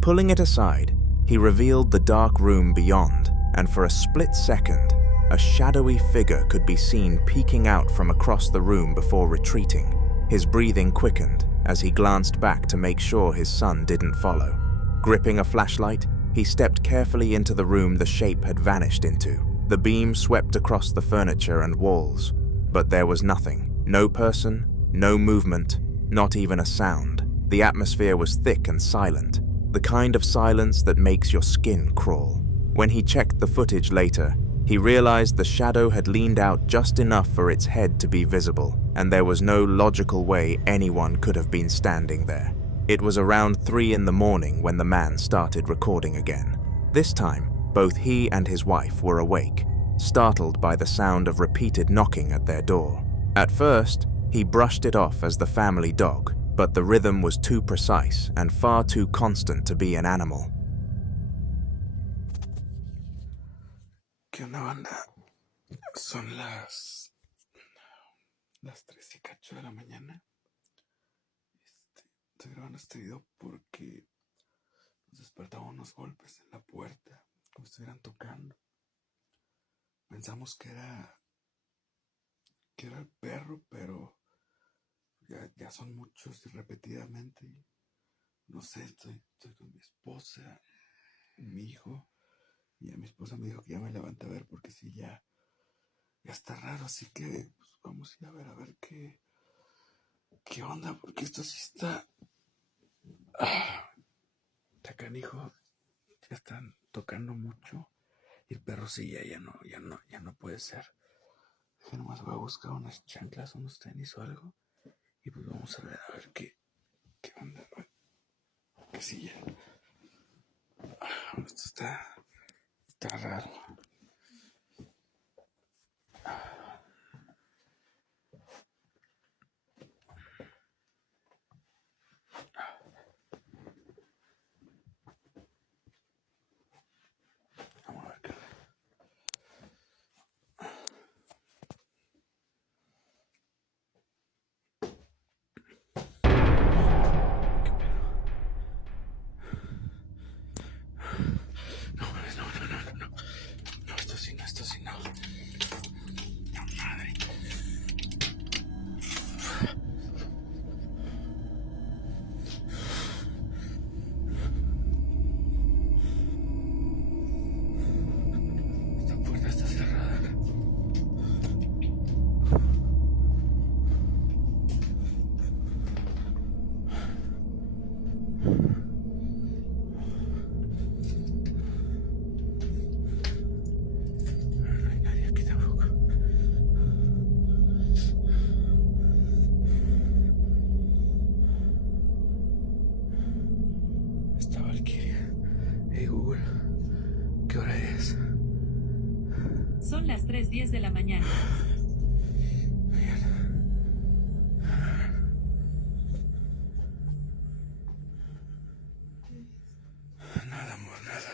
Pulling it aside, he revealed the dark room beyond, and for a split second, a shadowy figure could be seen peeking out from across the room before retreating. His breathing quickened as he glanced back to make sure his son didn't follow. Gripping a flashlight, he stepped carefully into the room the shape had vanished into. The beam swept across the furniture and walls, but there was nothing. No person, no movement, not even a sound. The atmosphere was thick and silent, the kind of silence that makes your skin crawl. When he checked the footage later, he realized the shadow had leaned out just enough for its head to be visible, and there was no logical way anyone could have been standing there. It was around 3 in the morning when the man started recording again. This time, both he and his wife were awake, startled by the sound of repeated knocking at their door. At first, he brushed it off as the family dog, but the rhythm was too precise and far too constant to be an animal. ¿Qué onda, banda? Son las 3:08 de la mañana. Estoy grabando este video porque nos despertaban unos golpes en la puerta, como si estuvieran tocando. Pensamos que era el perro, pero ya son muchos y repetidamente. No sé, estoy con mi esposa, mi hijo, y a mi esposa me dijo que ya me levante a ver porque sí, ya está raro, así que pues, vamos a ir a ver qué onda, porque esto sí está canijo. Ya están tocando mucho y el perro sí ya no puede ser. Yo nomás voy a buscar unas chanclas, unos tenis o algo, y pues vamos a ver qué onda, que sí ya. Esto está raro. Vamos a ver qué. No, esto sí no. No, madre. Esta puerta está cerrada. No hay nadie aquí tampoco. Está Valkyria. Hey Google, ¿qué hora es? Son las 3:10 de la mañana. Nada, amor, nada.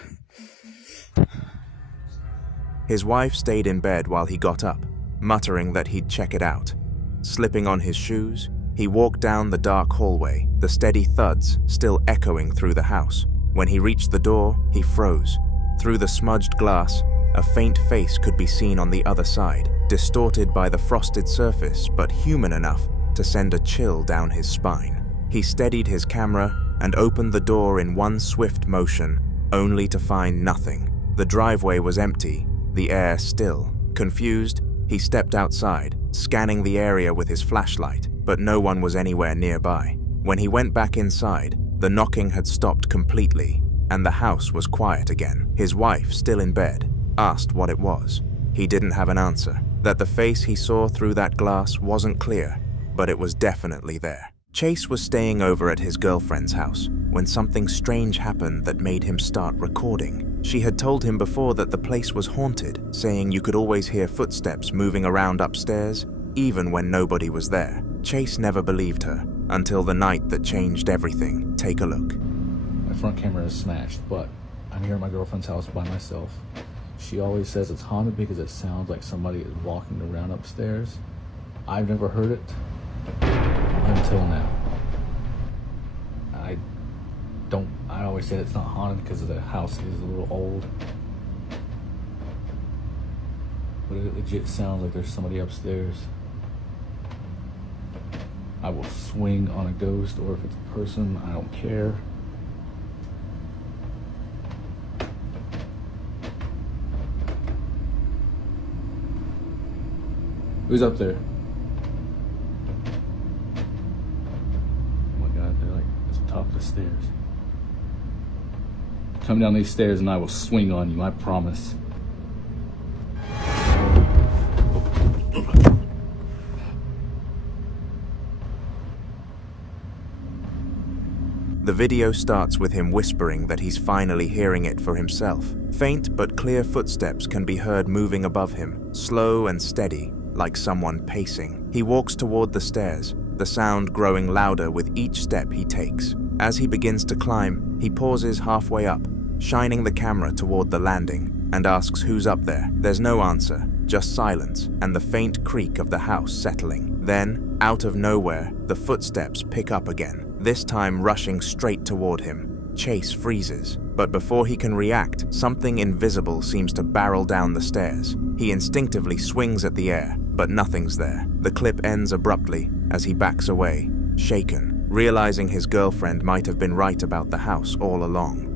His wife stayed in bed while he got up, muttering that he'd check it out. Slipping on his shoes, he walked down the dark hallway, the steady thuds still echoing through the house. When he reached the door, he froze. Through the smudged glass, a faint face could be seen on the other side, distorted by the frosted surface but human enough to send a chill down his spine. He steadied his camera and opened the door in one swift motion, only to find nothing. The driveway was empty, the air still. Confused, he stepped outside, scanning the area with his flashlight, but no one was anywhere nearby. When he went back inside, the knocking had stopped completely, and the house was quiet again. His wife, still in bed, asked what it was. He didn't have an answer. That the face he saw through that glass wasn't clear, but it was definitely there. Chase was staying over at his girlfriend's house when something strange happened that made him start recording. She had told him before that the place was haunted, saying you could always hear footsteps moving around upstairs, even when nobody was there. Chase never believed her, until the night that changed everything. Take a look. My front camera is smashed, but I'm here at my girlfriend's house by myself. She always says it's haunted because it sounds like somebody is walking around upstairs. I've never heard it until now. I always say it's not haunted because the house is a little old. But it legit sounds like there's somebody upstairs. I will swing on a ghost, or if it's a person, I don't care. Who's up there? Oh my God, they're like at the top of the stairs. Come down these stairs and I will swing on you, I promise. The video starts with him whispering that he's finally hearing it for himself. Faint but clear footsteps can be heard moving above him, slow and steady, like someone pacing. He walks toward the stairs, the sound growing louder with each step he takes. As he begins to climb, he pauses halfway up, shining the camera toward the landing, and asks who's up there. There's no answer, just silence and the faint creak of the house settling. Then, out of nowhere, the footsteps pick up again, this time rushing straight toward him. Chase freezes, but before he can react, something invisible seems to barrel down the stairs. He instinctively swings at the air, but nothing's there. The clip ends abruptly as he backs away, shaken, realizing his girlfriend might have been right about the house all along.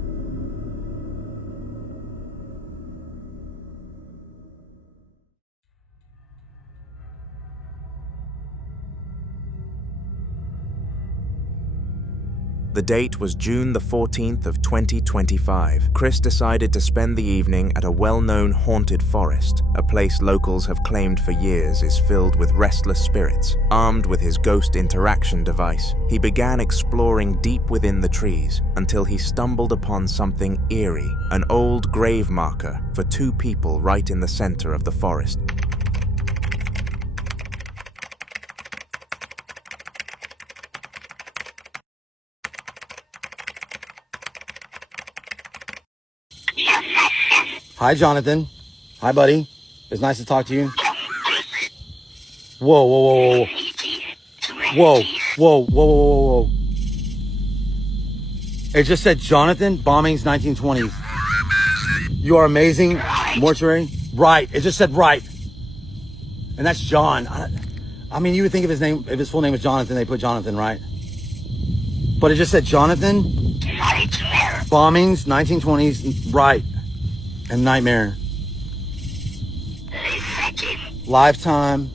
The date was June the 14th of 2025. Chris decided to spend the evening at a well-known haunted forest, a place locals have claimed for years is filled with restless spirits. Armed with his ghost interaction device, he began exploring deep within the trees until he stumbled upon something eerie, an old grave marker for two people right in the center of the forest. Hi, Jonathan. Hi, buddy. It's nice to talk to you. Whoa, whoa, whoa, whoa. Whoa, whoa, whoa, whoa, whoa, whoa. It just said Jonathan, bombings 1920s. You are amazing. Mortuary. Right. It just said right. And that's John. I mean, you would think if his full name was Jonathan, they put Jonathan, right? But it just said Jonathan. Bombings 1920s. Right. And Nightmare. Lifetime.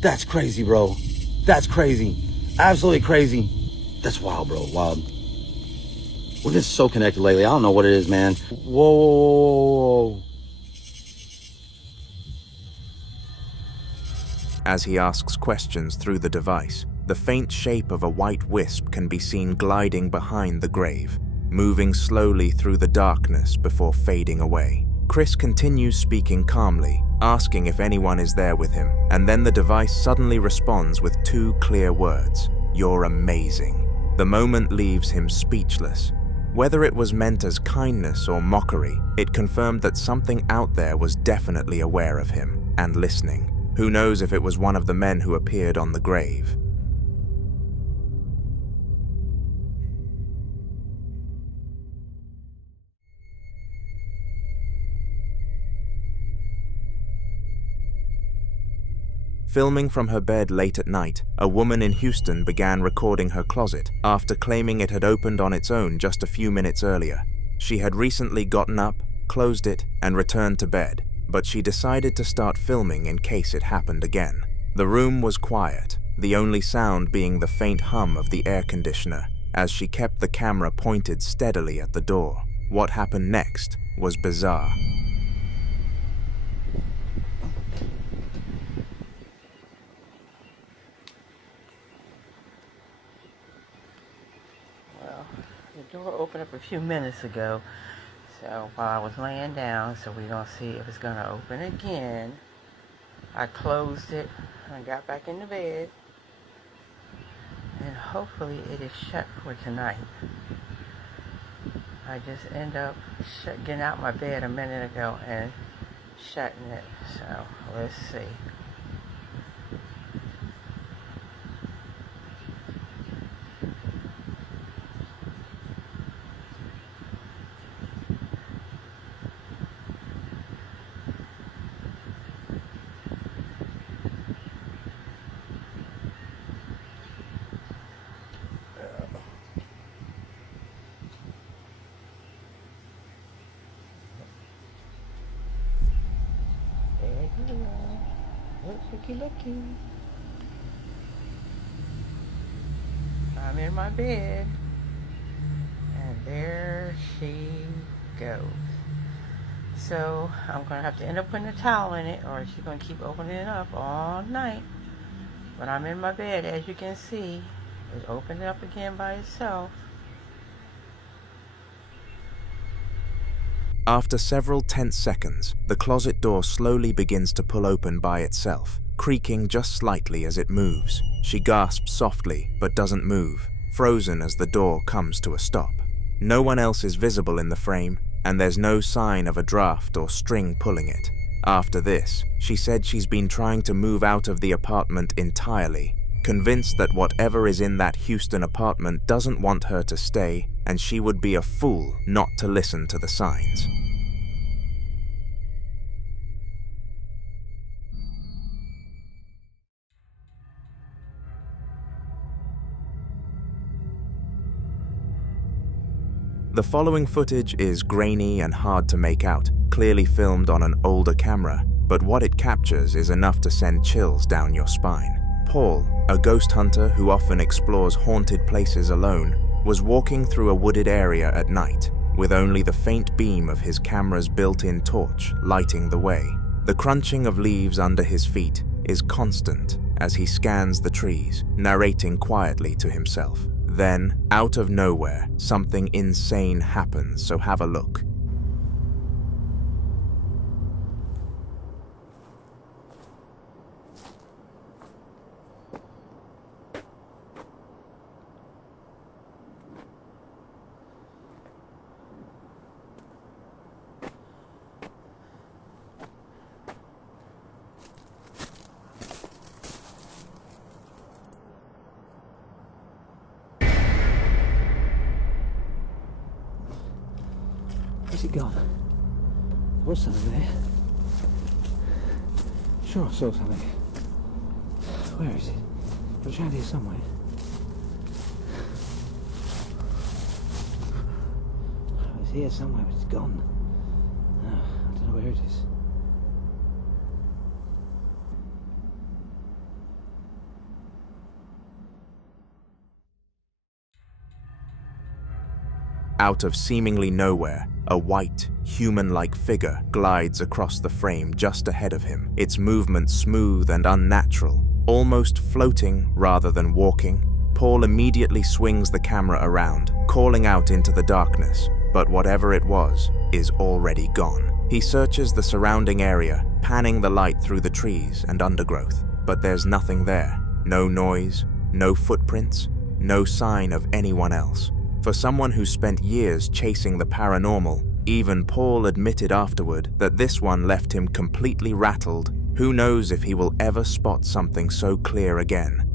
That's crazy, bro. That's crazy. Absolutely crazy. That's wild, bro. Wild. We're just so connected lately. I don't know what it is, man. Whoa, whoa, whoa, whoa. As he asks questions through the device, the faint shape of a white wisp can be seen gliding behind the grave, moving slowly through the darkness before fading away. Chris continues speaking calmly, asking if anyone is there with him, and then the device suddenly responds with two clear words: "You're amazing." The moment leaves him speechless. Whether it was meant as kindness or mockery, it confirmed that something out there was definitely aware of him and listening. Who knows if it was one of the men who appeared on the grave. Filming from her bed late at night, a woman in Houston began recording her closet after claiming it had opened on its own just a few minutes earlier. She had recently gotten up, closed it, and returned to bed, but she decided to start filming in case it happened again. The room was quiet, the only sound being the faint hum of the air conditioner as she kept the camera pointed steadily at the door. What happened next was bizarre. The door opened up a few minutes ago. So while I was laying down, so we're going to see if it's going to open again. I closed it and got back in the bed. And hopefully it is shut for tonight. I just end up getting out my bed a minute ago and shutting it. So let's see. Looky. I'm in my bed, and there she goes. So I'm gonna have to end up putting a towel in it, or she's gonna keep opening it up all night. But I'm in my bed, as you can see. It opened up again by itself. After several tense seconds, the closet door slowly begins to pull open by itself, creaking just slightly as it moves. She gasps softly, but doesn't move, frozen as the door comes to a stop. No one else is visible in the frame, and there's no sign of a draft or string pulling it. After this, she said she's been trying to move out of the apartment entirely, convinced that whatever is in that Houston apartment doesn't want her to stay, and she would be a fool not to listen to the signs. The following footage is grainy and hard to make out, clearly filmed on an older camera, but what it captures is enough to send chills down your spine. Paul, a ghost hunter who often explores haunted places alone, was walking through a wooded area at night, with only the faint beam of his camera's built-in torch lighting the way. The crunching of leaves under his feet is constant as he scans the trees, narrating quietly to himself. Then, out of nowhere, something insane happens, so have a look. Where's it gone? There was something there. Sure I saw something. Where is it? It was around here somewhere. It was here somewhere, but it's gone. Oh, I don't know where it is. Out of seemingly nowhere, a white, human-like figure glides across the frame just ahead of him, its movement smooth and unnatural, almost floating rather than walking. Paul immediately swings the camera around, calling out into the darkness, but whatever it was is already gone. He searches the surrounding area, panning the light through the trees and undergrowth, but there's nothing there. No noise, no footprints, no sign of anyone else. For someone who spent years chasing the paranormal, even Paul admitted afterward that this one left him completely rattled. Who knows if he will ever spot something so clear again.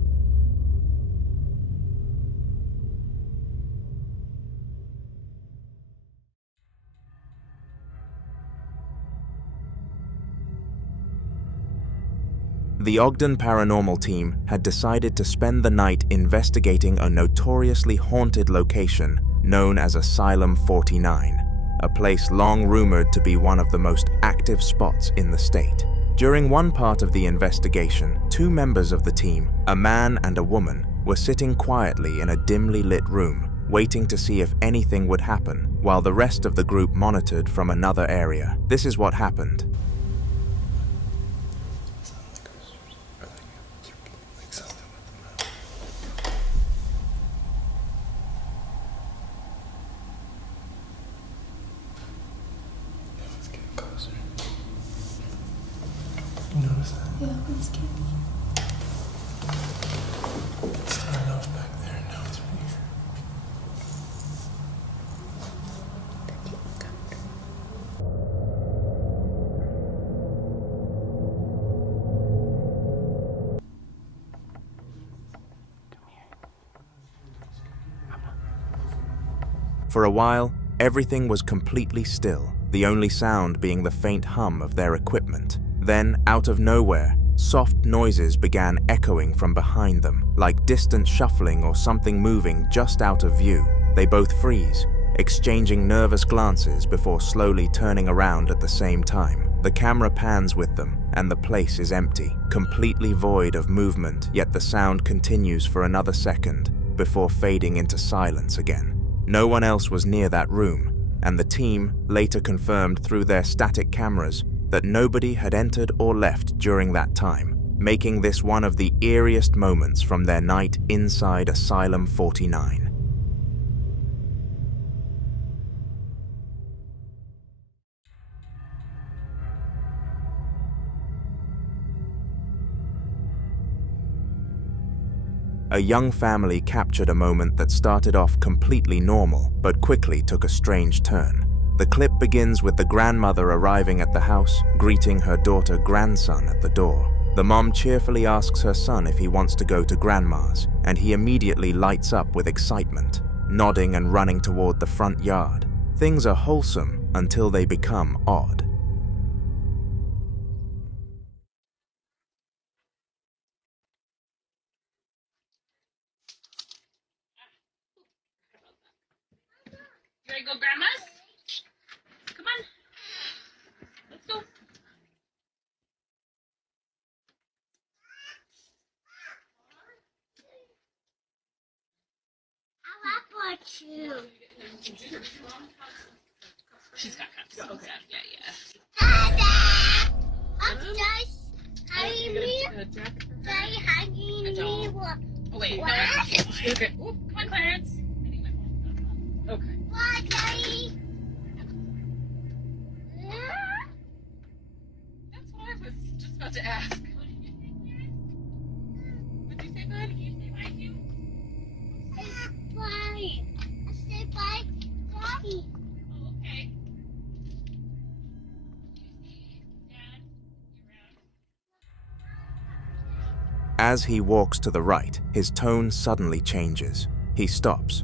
The Ogden paranormal team had decided to spend the night investigating a notoriously haunted location known as Asylum 49, a place long rumored to be one of the most active spots in the state. During one part of the investigation, two members of the team, a man and a woman, were sitting quietly in a dimly lit room, waiting to see if anything would happen, while the rest of the group monitored from another area. This is what happened. Yeah, it's scary. It started off back there and now it's right here. For a while, everything was completely still, the only sound being the faint hum of their equipment. Then, out of nowhere, soft noises began echoing from behind them, like distant shuffling or something moving just out of view. They both freeze, exchanging nervous glances before slowly turning around at the same time. The camera pans with them, and the place is empty, completely void of movement, yet the sound continues for another second before fading into silence again. No one else was near that room, and the team later confirmed through their static cameras that nobody had entered or left during that time, making this one of the eeriest moments from their night inside Asylum 49. A young family captured a moment that started off completely normal, but quickly took a strange turn. The clip begins with the grandmother arriving at the house, greeting her daughter-grandson at the door. The mom cheerfully asks her son if he wants to go to grandma's, and he immediately lights up with excitement, nodding and running toward the front yard. Things are wholesome until they become odd. You ready to go, Grandma's? Come on. Let's go. I want you. She's got cups. Okay. Yeah. Dada! I'm just hugging me. Daddy hugging me. Oh, wait. What? No. Okay. Oop, come on, Clarence. Okay. What, Daddy? That's what I was just about to ask. What did you say, bud? Stay by. Stay by Daddy. Oh, okay. As he walks to the right, his tone suddenly changes. He stops,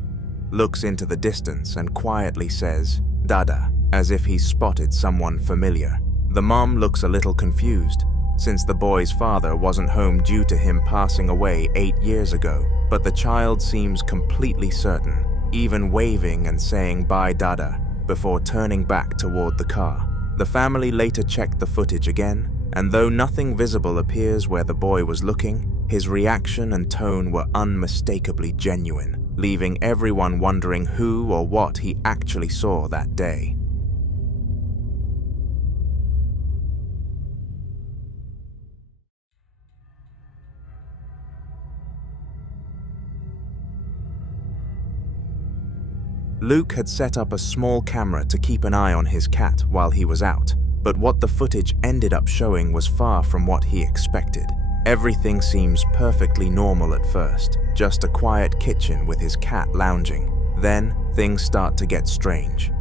looks into the distance and quietly says, "Dada," as if he's spotted someone familiar. The mom looks a little confused, since the boy's father wasn't home due to him passing away 8 years ago, but the child seems completely certain, even waving and saying "Bye, Dada," before turning back toward the car. The family later checked the footage again, and though nothing visible appears where the boy was looking, his reaction and tone were unmistakably genuine, leaving everyone wondering who or what he actually saw that day. Luke had set up a small camera to keep an eye on his cat while he was out, but what the footage ended up showing was far from what he expected. Everything seems perfectly normal at first, just a quiet kitchen with his cat lounging. Then, things start to get strange.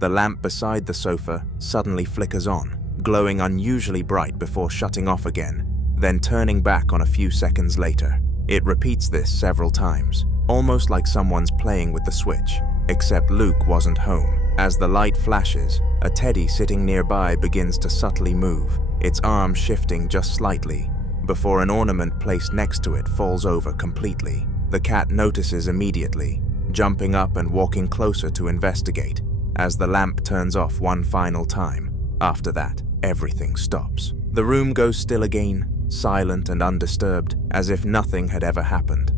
The lamp beside the sofa suddenly flickers on, glowing unusually bright before shutting off again, then turning back on a few seconds later. It repeats this several times, almost like someone's playing with the switch, except Luke wasn't home. As the light flashes, a teddy sitting nearby begins to subtly move, its arm shifting just slightly, before an ornament placed next to it falls over completely. The cat notices immediately, jumping up and walking closer to investigate, as the lamp turns off one final time. After that, everything stops. The room goes still again, silent and undisturbed, as if nothing had ever happened.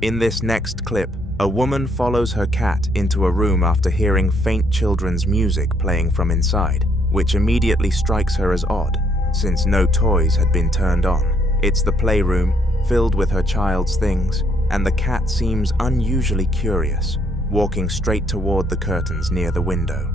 In this next clip, a woman follows her cat into a room after hearing faint children's music playing from inside, which immediately strikes her as odd, since no toys had been turned on. It's the playroom, filled with her child's things, and the cat seems unusually curious, walking straight toward the curtains near the window.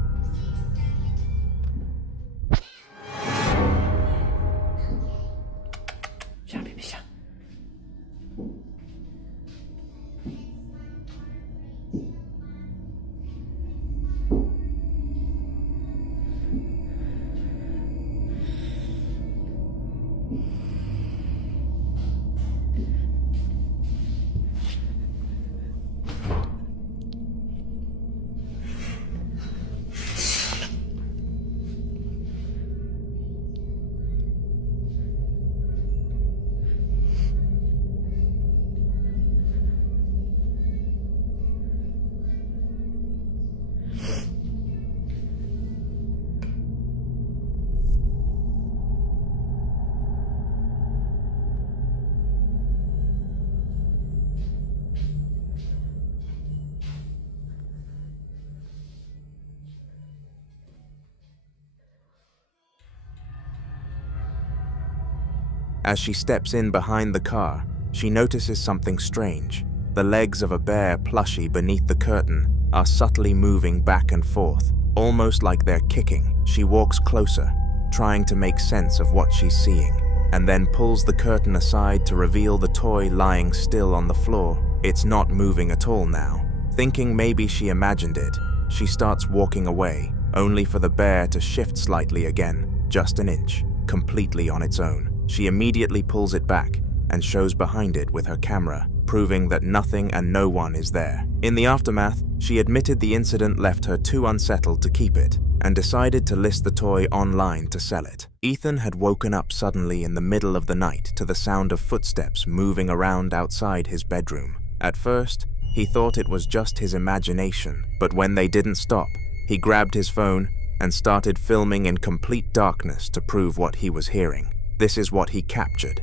As she steps in behind the car, she notices something strange. The legs of a bear plushie beneath the curtain are subtly moving back and forth, almost like they're kicking. She walks closer, trying to make sense of what she's seeing, and then pulls the curtain aside to reveal the toy lying still on the floor. It's not moving at all now. Thinking maybe she imagined it, she starts walking away, only for the bear to shift slightly again, just an inch, completely on its own. She immediately pulls it back and shows behind it with her camera, proving that nothing and no one is there. In the aftermath, she admitted the incident left her too unsettled to keep it and decided to list the toy online to sell it. Ethan had woken up suddenly in the middle of the night to the sound of footsteps moving around outside his bedroom. At first, he thought it was just his imagination, but when they didn't stop, he grabbed his phone and started filming in complete darkness to prove what he was hearing. This is what he captured.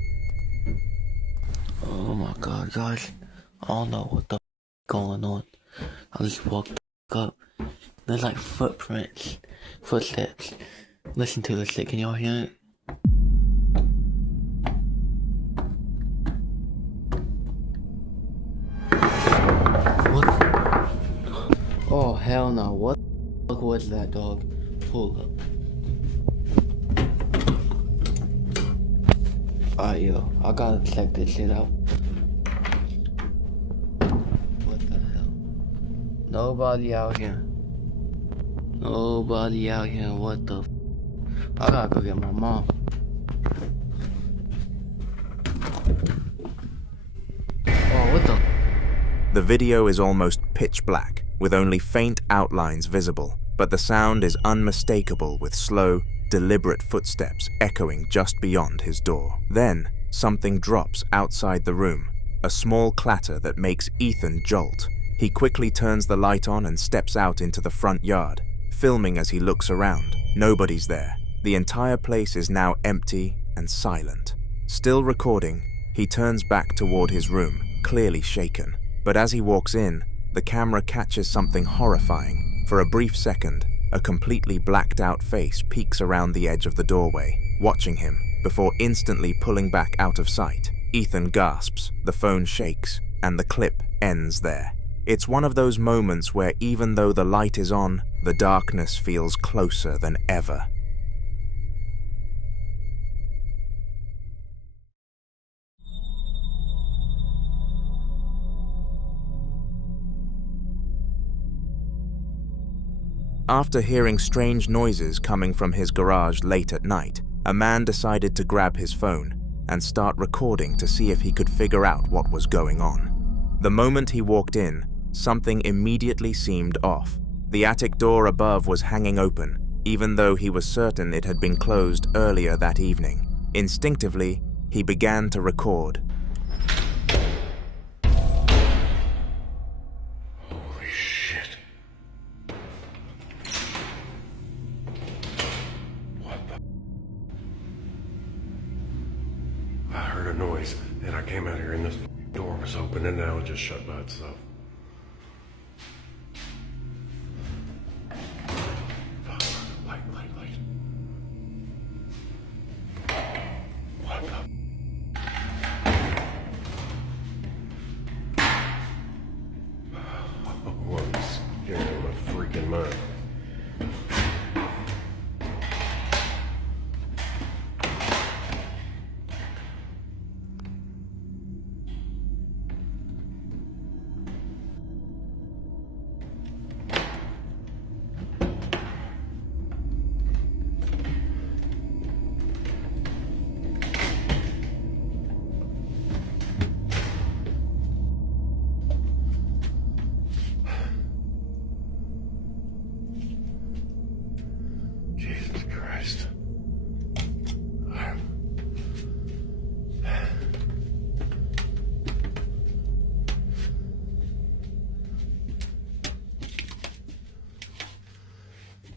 Oh my god, guys. I don't know what the going on. I just walked up. There's like footsteps. Listen to this shit, can y'all hear it? What? Oh hell no, what the fuck was that, dog? Hold up. Alright, yo, I gotta check this shit out. What the hell? Nobody out here. Nobody out here, what the I gotta go get my mom. Oh, what the The video is almost pitch black, with only faint outlines visible, but the sound is unmistakable with slow, deliberate footsteps echoing just beyond his door. Then, something drops outside the room, a small clatter that makes Ethan jolt. He quickly turns the light on and steps out into the front yard, filming as he looks around. Nobody's there. The entire place is now empty and silent. Still recording, he turns back toward his room, clearly shaken. But as he walks in, the camera catches something horrifying. For a brief second, a completely blacked out face peeks around the edge of the doorway, watching him, before instantly pulling back out of sight. Ethan gasps, the phone shakes, and the clip ends there. It's one of those moments where even though the light is on, the darkness feels closer than ever. After hearing strange noises coming from his garage late at night, a man decided to grab his phone and start recording to see if he could figure out what was going on. The moment he walked in, something immediately seemed off. The attic door above was hanging open, even though he was certain it had been closed earlier that evening. Instinctively, he began to record. Holy shit. What the? I heard a noise, and I came out here and this door was open, and now it just shut by itself. Light. What the? Oh, I'm scared out of my freaking mind. Jesus Christ.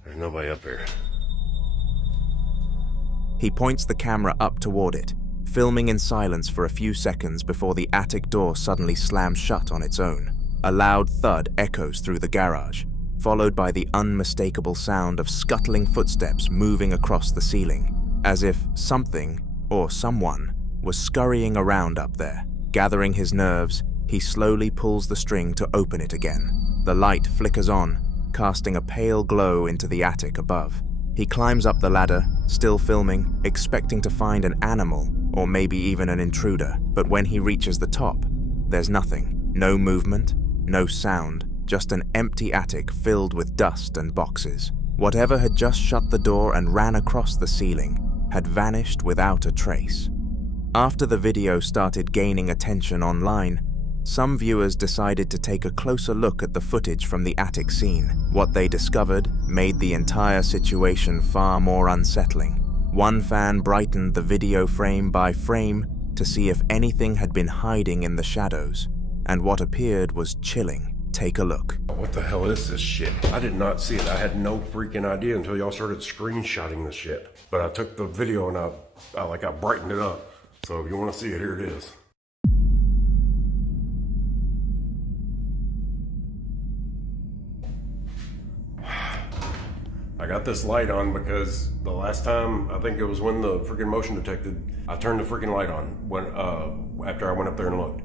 There's nobody up here. He points the camera up toward it, filming in silence for a few seconds before the attic door suddenly slams shut on its own. A loud thud echoes through the garage, followed by the unmistakable sound of scuttling footsteps moving across the ceiling, as if something, or someone, was scurrying around up there. Gathering his nerves, he slowly pulls the string to open it again. The light flickers on, casting a pale glow into the attic above. He climbs up the ladder, still filming, expecting to find an animal, or maybe even an intruder. But when he reaches the top, there's nothing. No movement, no sound, just an empty attic filled with dust and boxes. Whatever had just shut the door and ran across the ceiling had vanished without a trace. After the video started gaining attention online, some viewers decided to take a closer look at the footage from the attic scene. What they discovered made the entire situation far more unsettling. One fan brightened the video frame by frame to see if anything had been hiding in the shadows, and what appeared was chilling. Take a look. What the hell is this shit? I did not see it. I had no freaking idea until y'all started screenshotting the shit. But I took the video and I brightened it up. So if you want to see it, here it is. I got this light on because the last time, I think it was when the freaking motion detected, I turned the freaking light on when after I went up there and looked.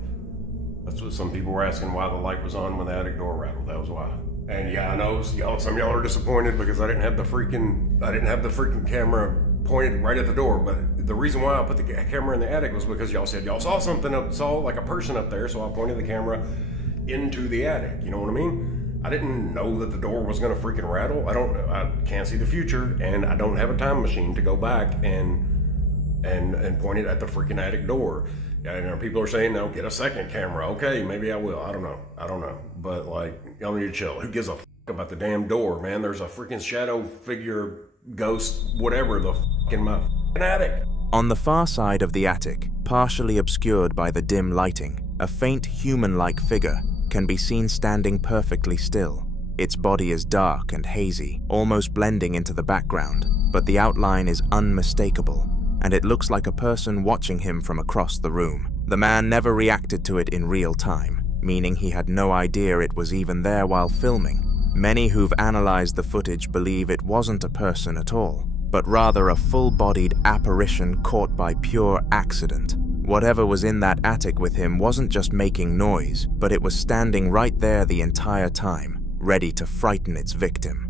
That's what some people were asking, why the light was on when the attic door rattled. That was why. And yeah, I know some of y'all are disappointed because I didn't have the freaking camera pointed right at the door. But the reason why I put the camera in the attic was because y'all said y'all saw something saw like a person up there, so I pointed the camera into the attic. You know what I mean? I didn't know that the door was gonna freaking rattle. I can't see the future, and I don't have a time machine to go back and point it at the freaking attic door. And people are saying, no, get a second camera. Okay, maybe I will. I don't know. But like, y'all need to chill. Who gives a fuck about the damn door, man? There's a freaking shadow figure, ghost, whatever, in my freaking attic. On the far side of the attic, partially obscured by the dim lighting, a faint human-like figure can be seen standing perfectly still. Its body is dark and hazy, almost blending into the background, but the outline is unmistakable, and it looks like a person watching him from across the room. The man never reacted to it in real time, meaning he had no idea it was even there while filming. Many who've analyzed the footage believe it wasn't a person at all, but rather a full-bodied apparition caught by pure accident. Whatever was in that attic with him wasn't just making noise, but it was standing right there the entire time, ready to frighten its victim.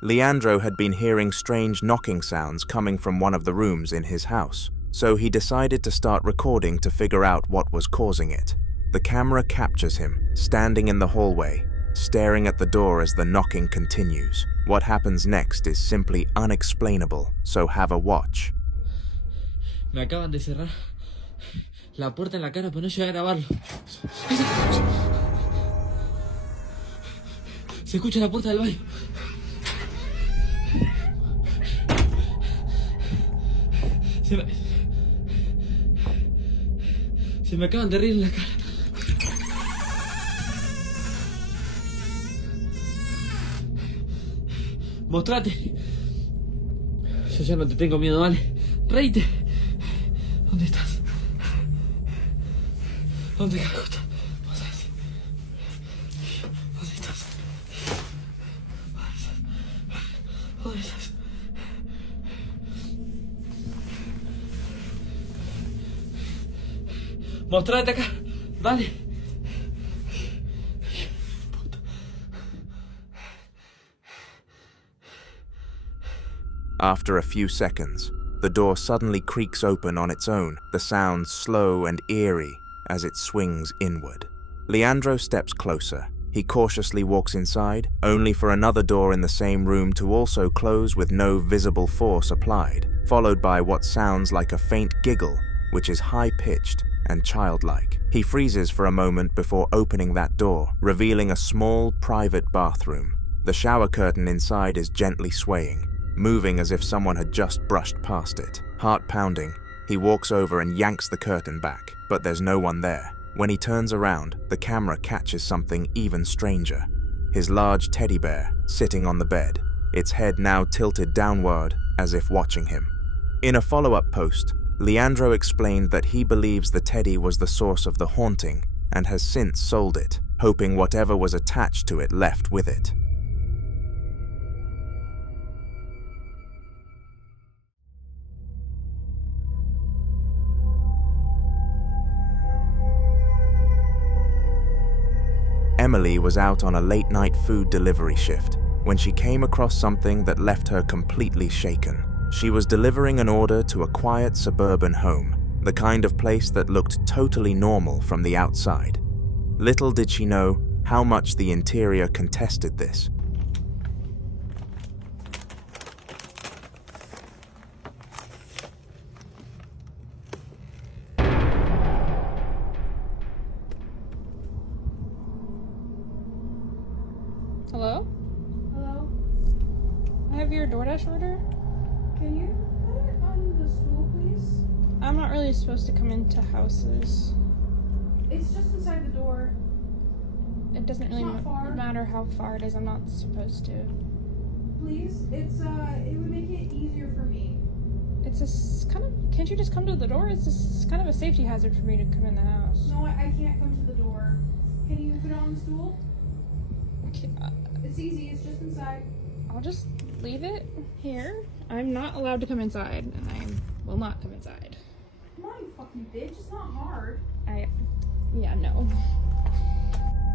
Leandro had been hearing strange knocking sounds coming from one of the rooms in his house, so he decided to start recording to figure out what was causing it. The camera captures him, standing in the hallway, staring at the door as the knocking continues. What happens next is simply unexplainable, so have a watch. Me acaban de cerrar la puerta en la cara, pero no llegué a grabarlo. Se escucha la puerta del baño. Se me acaban de reír en la cara. Mostrate. Yo ya no te tengo miedo, ¿vale? Reíte. ¿Dónde estás? ¿Dónde carajo estás? ¿Dónde estás? ¿Dónde estás? Mostrate acá. Dale. After a few seconds, the door suddenly creaks open on its own, the sound slow and eerie as it swings inward. Leandro steps closer. He cautiously walks inside, only for another door in the same room to also close with no visible force applied, followed by what sounds like a faint giggle, which is high-pitched and childlike. He freezes for a moment before opening that door, revealing a small, private bathroom. The shower curtain inside is gently swaying, moving as if someone had just brushed past it. Heart pounding, he walks over and yanks the curtain back, but there's no one there. When he turns around, the camera catches something even stranger. His large teddy bear sitting on the bed, its head now tilted downward as if watching him. In a follow-up post, Leandro explained that he believes the teddy was the source of the haunting and has since sold it, hoping whatever was attached to it left with it. Emily was out on a late-night food delivery shift when she came across something that left her completely shaken. She was delivering an order to a quiet suburban home, the kind of place that looked totally normal from the outside. Little did she know how much the interior contested this. Hello? Hello? I have your DoorDash order. Can you put it on the stool, please? I'm not really supposed to come into houses. It's just inside the door. It doesn't really matter how far it is. I'm not supposed to. Please? It would make it easier for me. It's just kind of, can't you just come to the door? It's just kind of a safety hazard for me to come in the house. No, I can't come to the door. Can you put it on the stool? It's easy, it's just inside. I'll just leave it here. I'm not allowed to come inside, and I will not come inside. Come on, you fucking bitch, it's not hard. Yeah, no.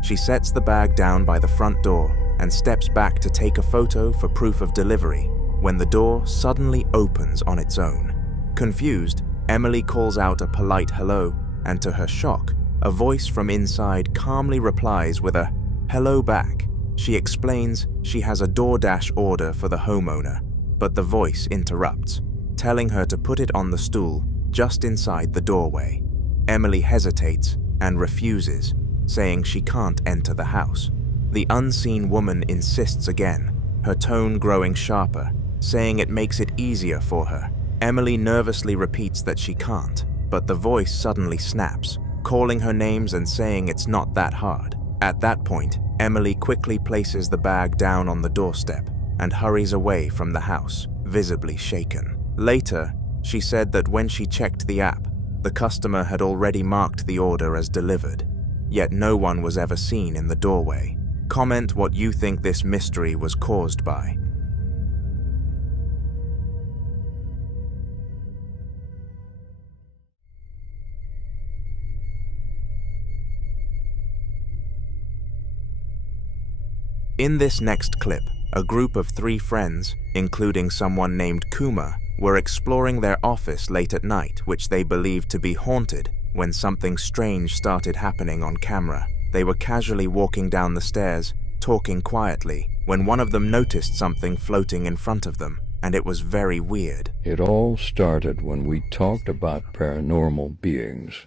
She sets the bag down by the front door and steps back to take a photo for proof of delivery when the door suddenly opens on its own. Confused, Emily calls out a polite hello, and to her shock, a voice from inside calmly replies with a hello back. She explains she has a DoorDash order for the homeowner, but the voice interrupts, telling her to put it on the stool just inside the doorway. Emily hesitates and refuses, saying she can't enter the house. The unseen woman insists again, her tone growing sharper, saying it makes it easier for her. Emily nervously repeats that she can't, but the voice suddenly snaps, calling her names and saying it's not that hard. At that point, Emily quickly places the bag down on the doorstep and hurries away from the house, visibly shaken. Later, she said that when she checked the app, the customer had already marked the order as delivered, yet no one was ever seen in the doorway. Comment what you think this mystery was caused by. In this next clip, a group of 3 friends, including someone named Kuma, were exploring their office late at night, which they believed to be haunted, when something strange started happening on camera. They were casually walking down the stairs talking quietly when one of them noticed something floating in front of them, and it was very weird. It all started when we talked about paranormal beings.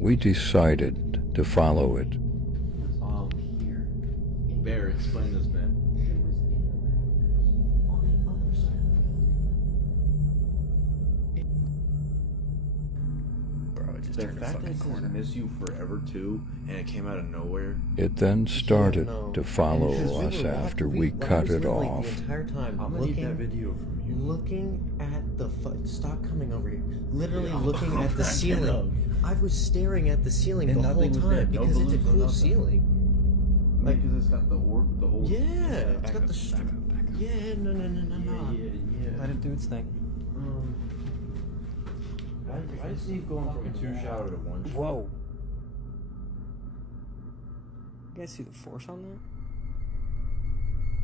We decided to follow it. Bear, explain this, man. Bro, it just turned a fucking corner. Miss you forever too, and it came out of nowhere. It then started to follow us after we cut it off. The entire time I'm gonna need that video from you. Looking at the stop coming over here. Literally looking at the ceiling. I was staring at the ceiling the whole time because it's a cool ceiling. Like, because it's got the orb, the whole. Yeah, it's got the. Yeah, no. Yeah. Let it do its thing. I just need going from a 2-shot to 1 shot. Whoa. You guys see the force on that?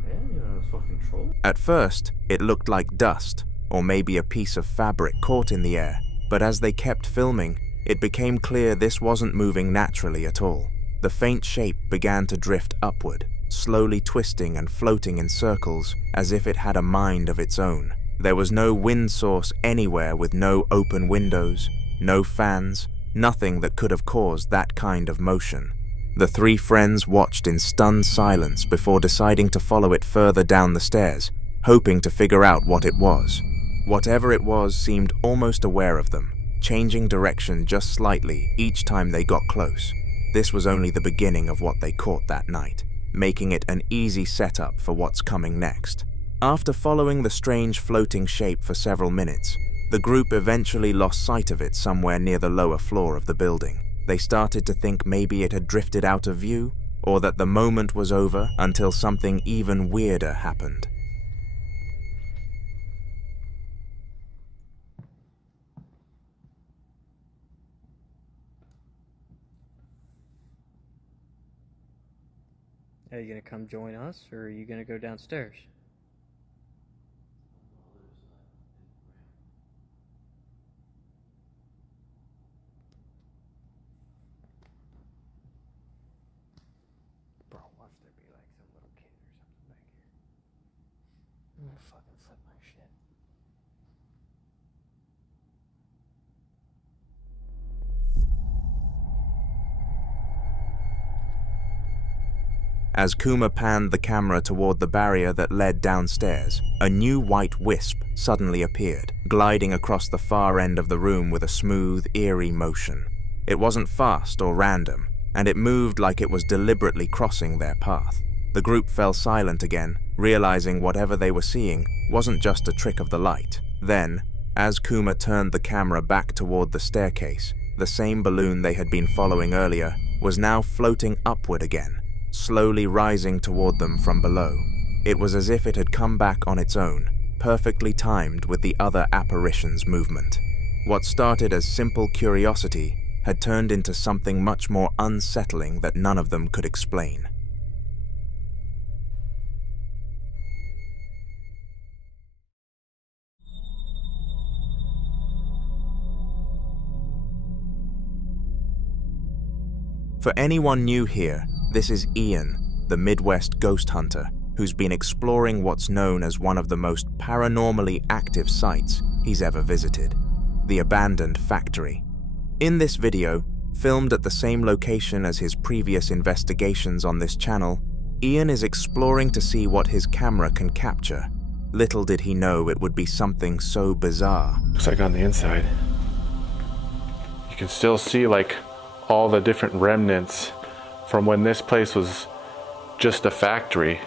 Yeah, you know, it's fucking troll. At first, it looked like dust, or maybe a piece of fabric caught in the air, but as they kept filming, it became clear this wasn't moving naturally at all. The faint shape began to drift upward, slowly twisting and floating in circles as if it had a mind of its own. There was no wind source anywhere, with no open windows, no fans, nothing that could have caused that kind of motion. The three friends watched in stunned silence before deciding to follow it further down the stairs, hoping to figure out what it was. Whatever it was seemed almost aware of them, changing direction just slightly each time they got close. This was only the beginning of what they caught that night, making it an easy setup for what's coming next. After following the strange floating shape for several minutes, the group eventually lost sight of it somewhere near the lower floor of the building. They started to think maybe it had drifted out of view, or that the moment was over, until something even weirder happened. Are you gonna come join us, or are you gonna go downstairs? Bro, watch there be like some little kid or something back here. I'm gonna fucking flip my shit. As Kuma panned the camera toward the barrier that led downstairs, a new white wisp suddenly appeared, gliding across the far end of the room with a smooth, eerie motion. It wasn't fast or random, and it moved like it was deliberately crossing their path. The group fell silent again, realizing whatever they were seeing wasn't just a trick of the light. Then, as Kuma turned the camera back toward the staircase, the same balloon they had been following earlier was now floating upward again, slowly rising toward them from below. It was as if it had come back on its own, perfectly timed with the other apparition's movement. What started as simple curiosity had turned into something much more unsettling that none of them could explain. For anyone new here, this is Ian, the Midwest ghost hunter, who's been exploring what's known as one of the most paranormally active sites he's ever visited, the abandoned factory. In this video, filmed at the same location as his previous investigations on this channel, Ian is exploring to see what his camera can capture. Little did he know it would be something so bizarre. Looks like on the inside, you can still see like all the different remnants from when this place was just a factory.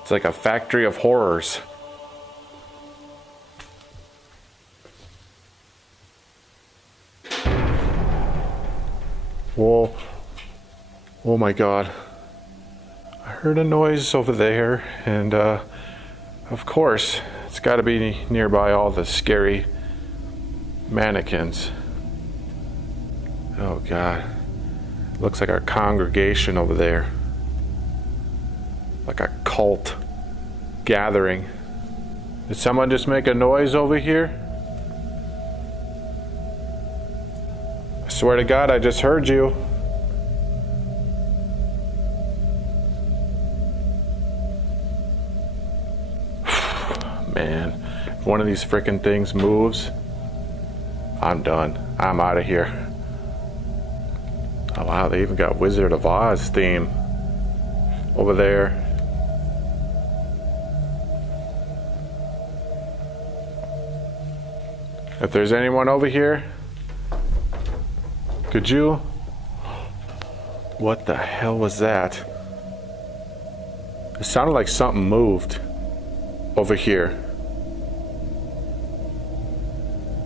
It's like a factory of horrors. Whoa. Oh my God. I heard a noise over there, and of course, it's got to be nearby all the scary mannequins. Oh God. Looks like a congregation over there. Like a cult gathering. Did someone just make a noise over here? I swear to God, I just heard you. Man, if one of these frickin' things moves, I'm done. I'm out of here. Oh wow, they even got Wizard of Oz theme over there. If there's anyone over here, could you? What the hell was that? It sounded like something moved over here.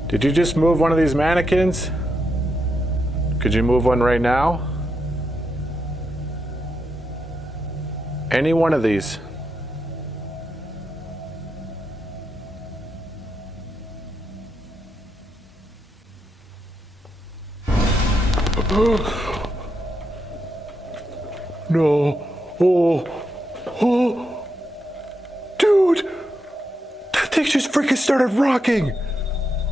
Did you just move one of these mannequins? Could you move one right now? Any one of these. No. Oh. Dude. That thing just freaking started rocking.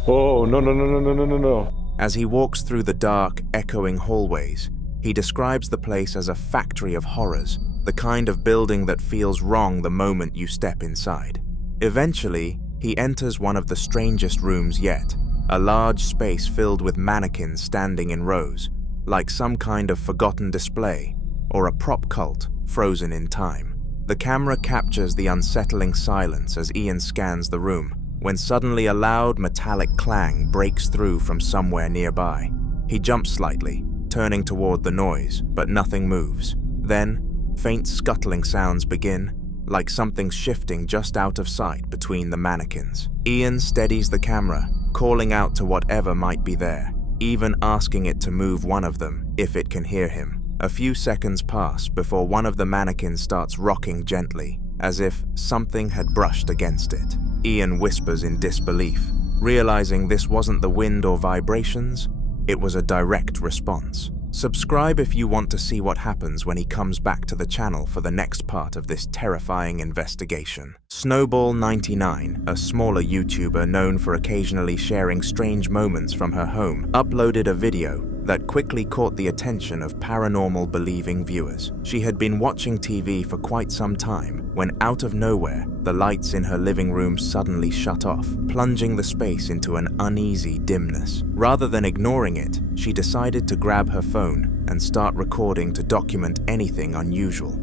Oh, no. As he walks through the dark, echoing hallways, he describes the place as a factory of horrors, the kind of building that feels wrong the moment you step inside. Eventually, he enters one of the strangest rooms yet, a large space filled with mannequins standing in rows, like some kind of forgotten display or a prop cult frozen in time. The camera captures the unsettling silence as Ian scans the room, when suddenly a loud metallic clang breaks through from somewhere nearby. He jumps slightly, turning toward the noise, but nothing moves. Then, faint scuttling sounds begin, like something's shifting just out of sight between the mannequins. Ian steadies the camera, calling out to whatever might be there, even asking it to move one of them if it can hear him. A few seconds pass before one of the mannequins starts rocking gently, as if something had brushed against it. Ian whispers in disbelief, realizing this wasn't the wind or vibrations, it was a direct response. Subscribe if you want to see what happens when he comes back to the channel for the next part of this terrifying investigation. Snowball99, a smaller YouTuber known for occasionally sharing strange moments from her home, uploaded a video that quickly caught the attention of paranormal-believing viewers. She had been watching TV for quite some time when, out of nowhere, the lights in her living room suddenly shut off, plunging the space into an uneasy dimness. Rather than ignoring it, she decided to grab her phone and start recording to document anything unusual.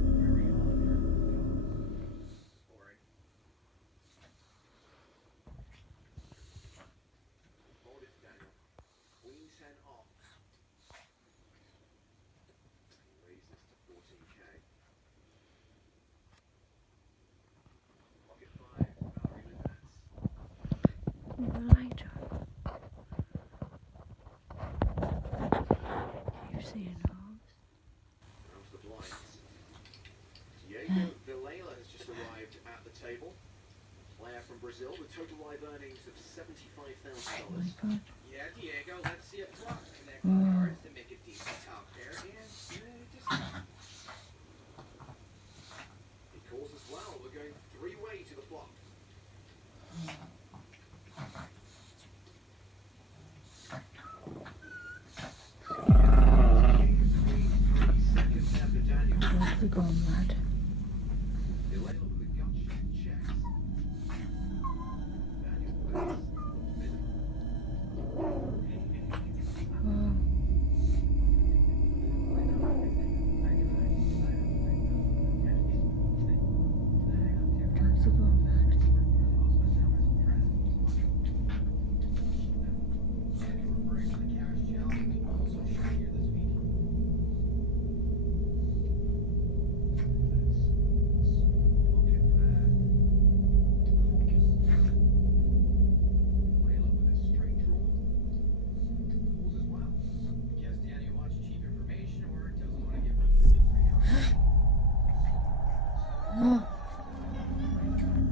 You're seeing Vilela has just arrived at the table. Player from Brazil with total live earnings of $75,000. Yeah, Diego, let's see a flop connect cards to make a decent top pair and discount. He calls as well. We're going three-way to the flop. What's it going mad?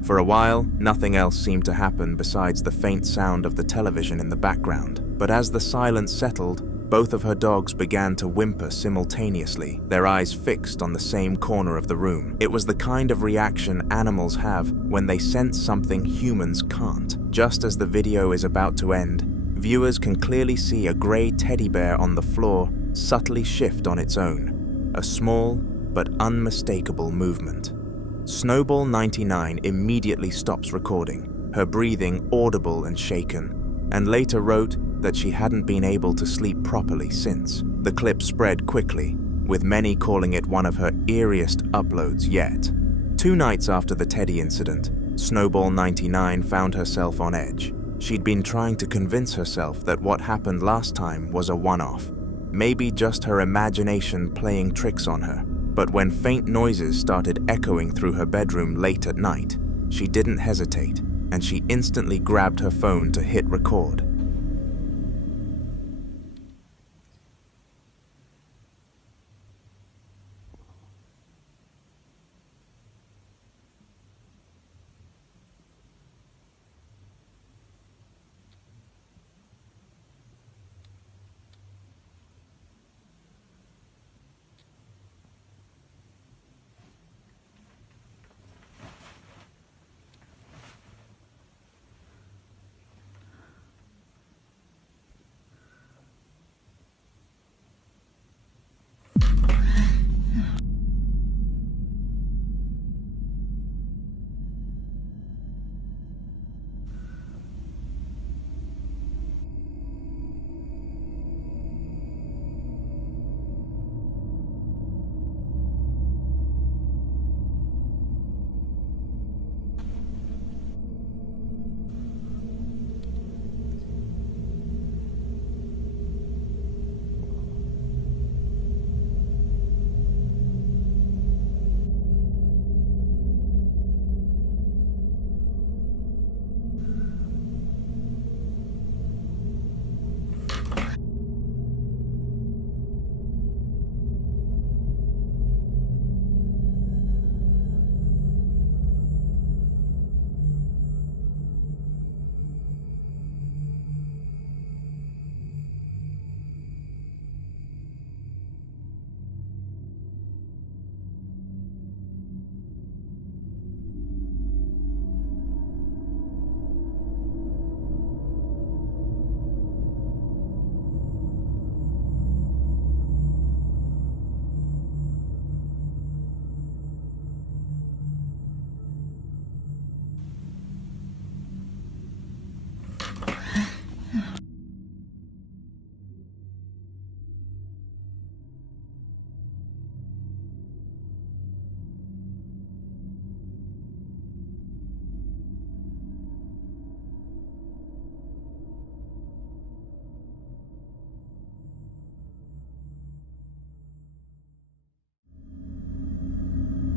For a while, nothing else seemed to happen besides the faint sound of the television in the background. But as the silence settled, both of her dogs began to whimper simultaneously, their eyes fixed on the same corner of the room. It was the kind of reaction animals have when they sense something humans can't. Just as the video is about to end, viewers can clearly see a grey teddy bear on the floor subtly shift on its own, a small but unmistakable movement. Snowball 99 immediately stops recording, her breathing audible and shaken, and later wrote that she hadn't been able to sleep properly since. The clip spread quickly, with many calling it one of her eeriest uploads yet. 2 nights after the Teddy incident, Snowball 99 found herself on edge. She'd been trying to convince herself that what happened last time was a one-off, maybe just her imagination playing tricks on her. But when faint noises started echoing through her bedroom late at night, she didn't hesitate, and she instantly grabbed her phone to hit record.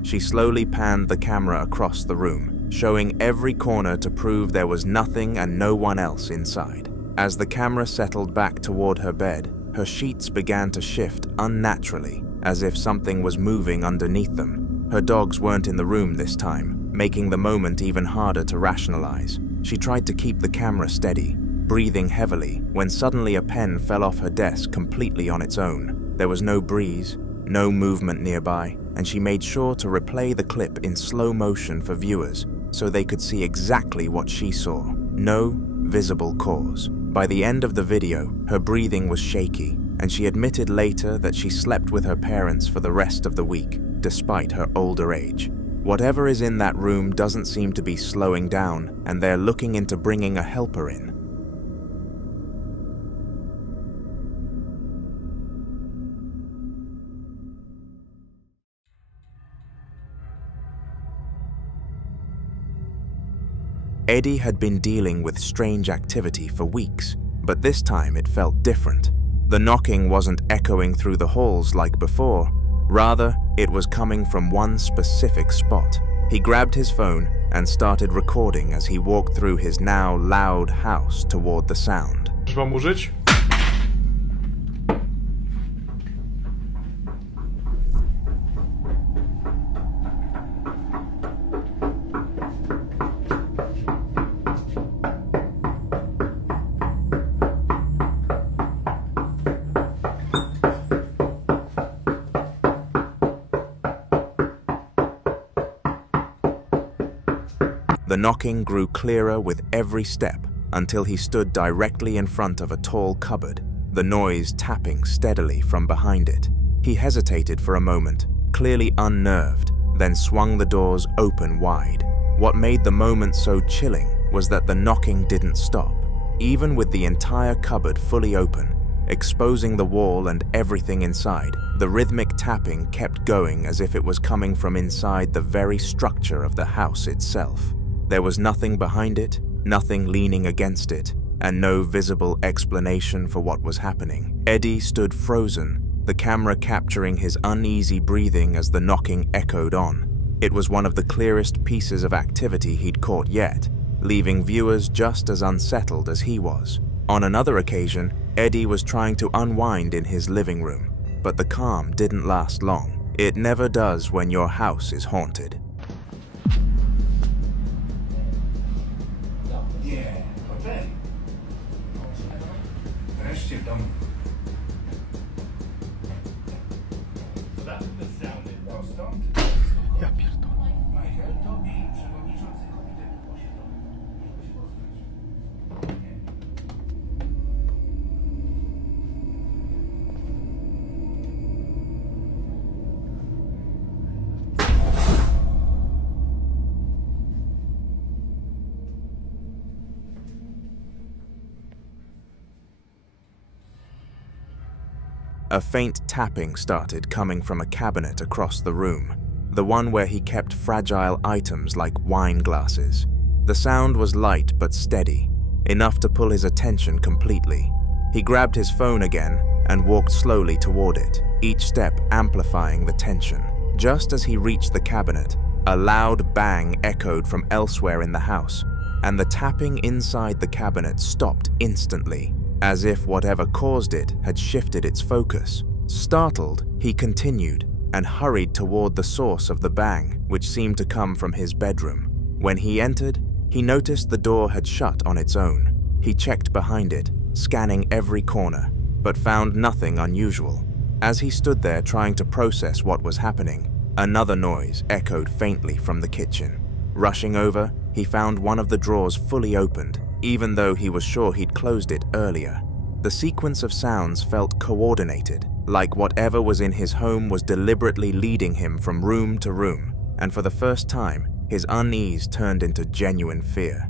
She slowly panned the camera across the room, showing every corner to prove there was nothing and no one else inside. As the camera settled back toward her bed, her sheets began to shift unnaturally, as if something was moving underneath them. Her dogs weren't in the room this time, making the moment even harder to rationalize. She tried to keep the camera steady, breathing heavily, when suddenly a pen fell off her desk completely on its own. There was no breeze, no movement nearby, and she made sure to replay the clip in slow motion for viewers so they could see exactly what she saw. No visible cause. By the end of the video, her breathing was shaky, and she admitted later that she slept with her parents for the rest of the week, despite her older age. Whatever is in that room doesn't seem to be slowing down, and they're looking into bringing a helper in. Eddie had been dealing with strange activity for weeks, but this time it felt different. The knocking wasn't echoing through the halls like before. Rather, it was coming from one specific spot. He grabbed his phone and started recording as he walked through his now loud house toward the sound. Mam użyć? The knocking grew clearer with every step until he stood directly in front of a tall cupboard, the noise tapping steadily from behind it. He hesitated for a moment, clearly unnerved, then swung the doors open wide. What made the moment so chilling was that the knocking didn't stop. Even with the entire cupboard fully open, exposing the wall and everything inside, the rhythmic tapping kept going as if it was coming from inside the very structure of the house itself. There was nothing behind it, nothing leaning against it, and no visible explanation for what was happening. Eddie stood frozen, the camera capturing his uneasy breathing as the knocking echoed on. It was one of the clearest pieces of activity he'd caught yet, leaving viewers just as unsettled as he was. On another occasion, Eddie was trying to unwind in his living room, but the calm didn't last long. It never does when your house is haunted. A faint tapping started coming from a cabinet across the room, the one where he kept fragile items like wine glasses. The sound was light but steady, enough to pull his attention completely. He grabbed his phone again and walked slowly toward it, each step amplifying the tension. Just as he reached the cabinet, a loud bang echoed from elsewhere in the house, and the tapping inside the cabinet stopped instantly, as if whatever caused it had shifted its focus. Startled, he continued and hurried toward the source of the bang, which seemed to come from his bedroom. When he entered, he noticed the door had shut on its own. He checked behind it, scanning every corner, but found nothing unusual. As he stood there trying to process what was happening, another noise echoed faintly from the kitchen. Rushing over, he found one of the drawers fully opened, even though he was sure he'd closed it earlier. The sequence of sounds felt coordinated, like whatever was in his home was deliberately leading him from room to room, and for the first time, his unease turned into genuine fear.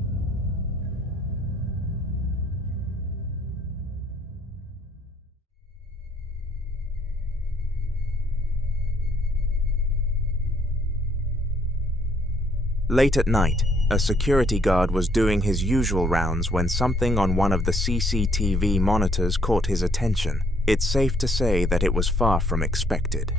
Late at night, a security guard was doing his usual rounds when something on one of the CCTV monitors caught his attention. It's safe to say that it was far from expected.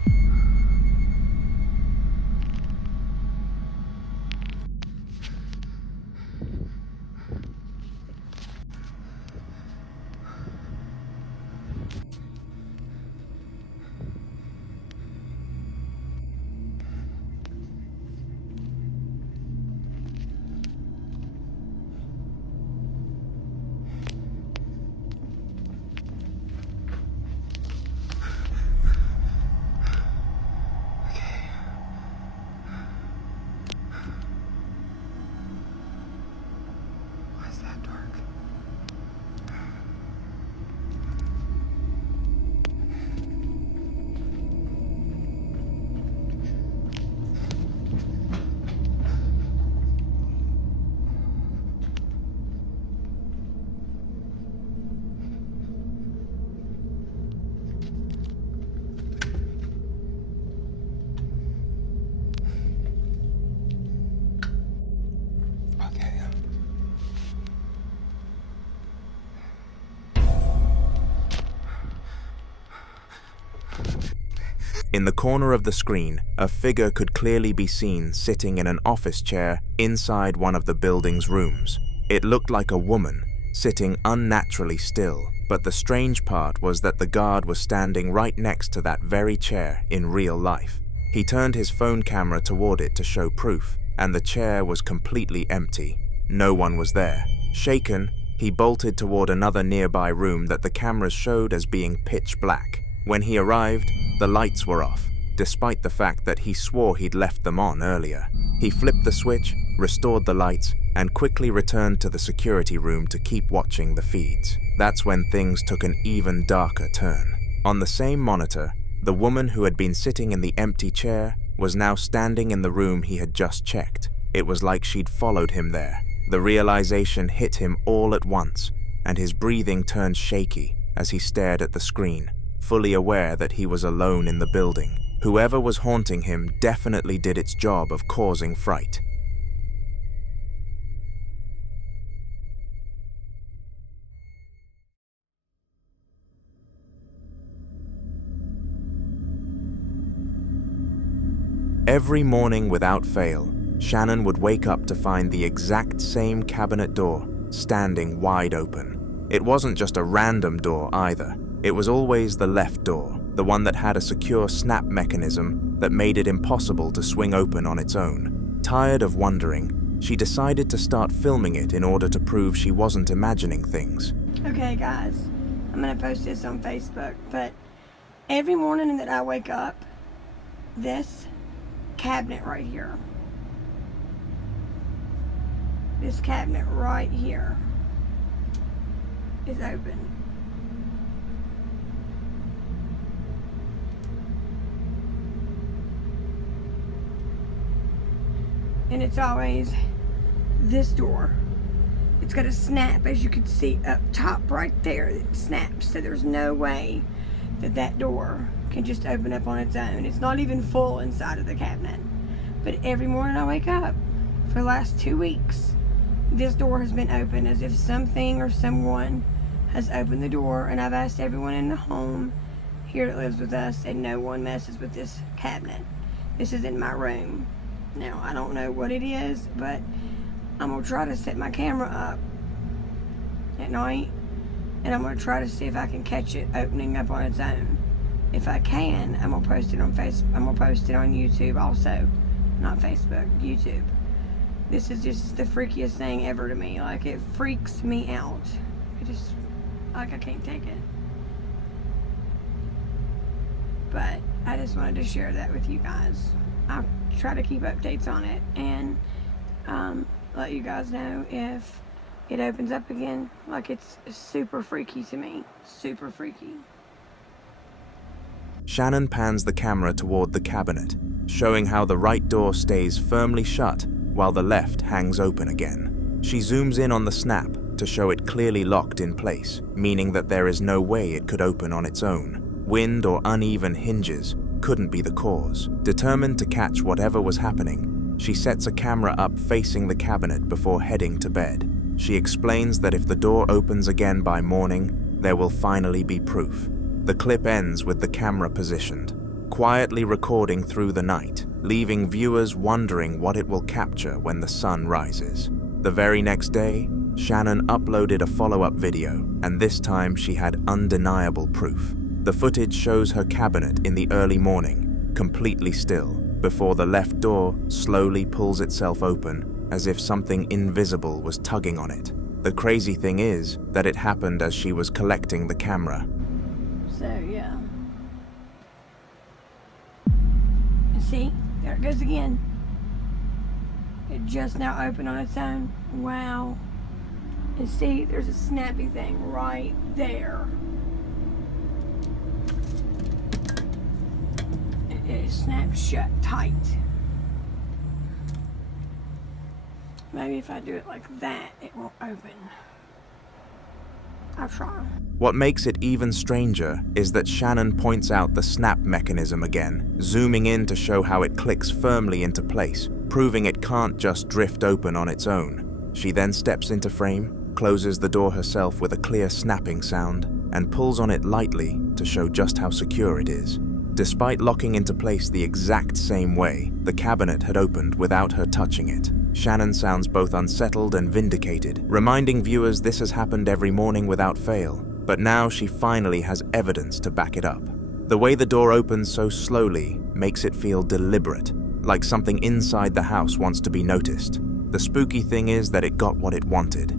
In the corner of the screen, a figure could clearly be seen sitting in an office chair inside one of the building's rooms. It looked like a woman, sitting unnaturally still, but the strange part was that the guard was standing right next to that very chair in real life. He turned his phone camera toward it to show proof, and the chair was completely empty. No one was there. Shaken, he bolted toward another nearby room that the cameras showed as being pitch black. When he arrived, the lights were off, despite the fact that he swore he'd left them on earlier. He flipped the switch restored the lights, and quickly returned to the security room to keep watching the feeds. That's when things took an even darker turn. On the same monitor, the woman who had been sitting in the empty chair was now standing in the room he had just checked. It was like she'd followed him there. The realization hit him all at once, and his breathing turned shaky as he stared at the screen, fully aware that he was alone in the building. Whoever was haunting him definitely did its job of causing fright. Every morning without fail, Shannon would wake up to find the exact same cabinet door standing wide open. It wasn't just a random door either. It was always the left door, the one that had a secure snap mechanism that made it impossible to swing open on its own. Tired of wondering, she decided to start filming it in order to prove she wasn't imagining things. Okay guys, I'm gonna post this on Facebook, but every morning that I wake up, this cabinet right here, this cabinet right here is open. And it's always this door. It's got a snap, as you can see up top right there. It snaps, so there's no way that that door can just open up on its own. It's not even full inside of the cabinet. But every morning I wake up, for the last 2 weeks, this door has been open as if something or someone has opened the door, and I've asked everyone in the home here that lives with us, and no one messes with this cabinet. This is in my room. Now, I don't know what it is, but I'm going to try to set my camera up at night, and I'm going to try to see if I can catch it opening up on its own. If I can, I'm going to post it on I'm going to post it on YouTube also. Not Facebook, YouTube. This is just the freakiest thing ever to me. Like, it freaks me out. It just, like, I can't take it. But I just wanted to share that with you guys. I'll try to keep updates on it and let you guys know if it opens up again. Like, it's super freaky to me. Super freaky. Shannon pans the camera toward the cabinet, showing how the right door stays firmly shut while the left hangs open again. She zooms in on the snap to show it clearly locked in place, meaning that there is no way it could open on its own. Wind or uneven hinges couldn't be the cause. Determined to catch whatever was happening, she sets a camera up facing the cabinet before heading to bed. She explains that if the door opens again by morning, there will finally be proof. The clip ends with the camera positioned, quietly recording through the night, leaving viewers wondering what it will capture when the sun rises. The very next day, Shannon uploaded a follow-up video, and this time she had undeniable proof. The footage shows her cabinet in the early morning, completely still, before the left door slowly pulls itself open as if something invisible was tugging on it. The crazy thing is that it happened as she was collecting the camera. So, yeah. See? There it goes again. It just now opened on its own. Wow. And see, there's a snappy thing right there. It snaps shut tight. Maybe if I do it like that, it won't open. I'll try. What makes it even stranger is that Shannon points out the snap mechanism again, zooming in to show how it clicks firmly into place, proving it can't just drift open on its own. She then steps into frame, closes the door herself with a clear snapping sound, and pulls on it lightly to show just how secure it is. Despite locking into place the exact same way, the cabinet had opened without her touching it. Shannon sounds both unsettled and vindicated, reminding viewers this has happened every morning without fail, but now she finally has evidence to back it up. The way the door opens so slowly makes it feel deliberate, like something inside the house wants to be noticed. The spooky thing is that it got what it wanted.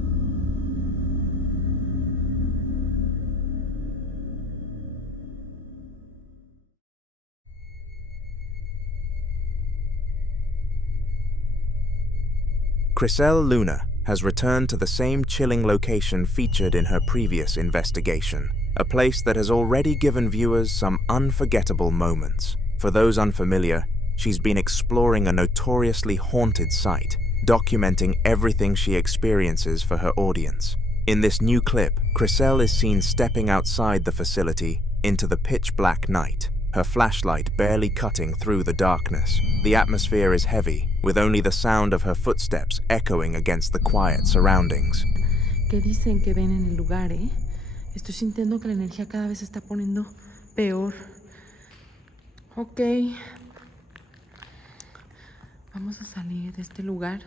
Chryselle Luna has returned to the same chilling location featured in her previous investigation, a place that has already given viewers some unforgettable moments. For those unfamiliar, she's been exploring a notoriously haunted site, documenting everything she experiences for her audience. In this new clip, Chryselle is seen stepping outside the facility into the pitch-black night, her flashlight barely cutting through the darkness. The atmosphere is heavy, with only the sound of her footsteps echoing against the quiet surroundings. ¿Qué dicen que ven en el lugar, eh? Estoy sintiendo que la energía cada vez se está poniendo peor. Ok. Vamos a salir de este lugar.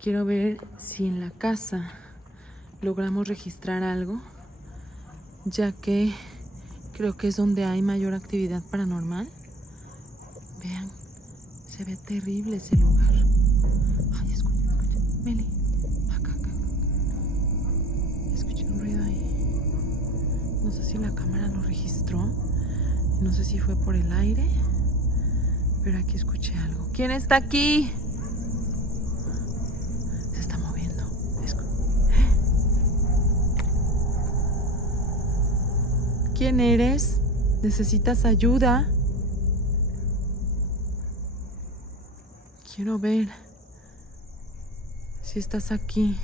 Quiero ver si en la casa logramos registrar algo, ya que creo que es donde hay mayor actividad paranormal. Vean, se ve terrible ese lugar. Ay, escucha. Meli, acá. Escuché un ruido ahí. No sé si la cámara lo registró. No sé si fue por el aire. Pero aquí escuché algo. ¿Quién está aquí? Se está moviendo. ¿Quién eres? ¿Necesitas ayuda? Quiero ver si estás aquí.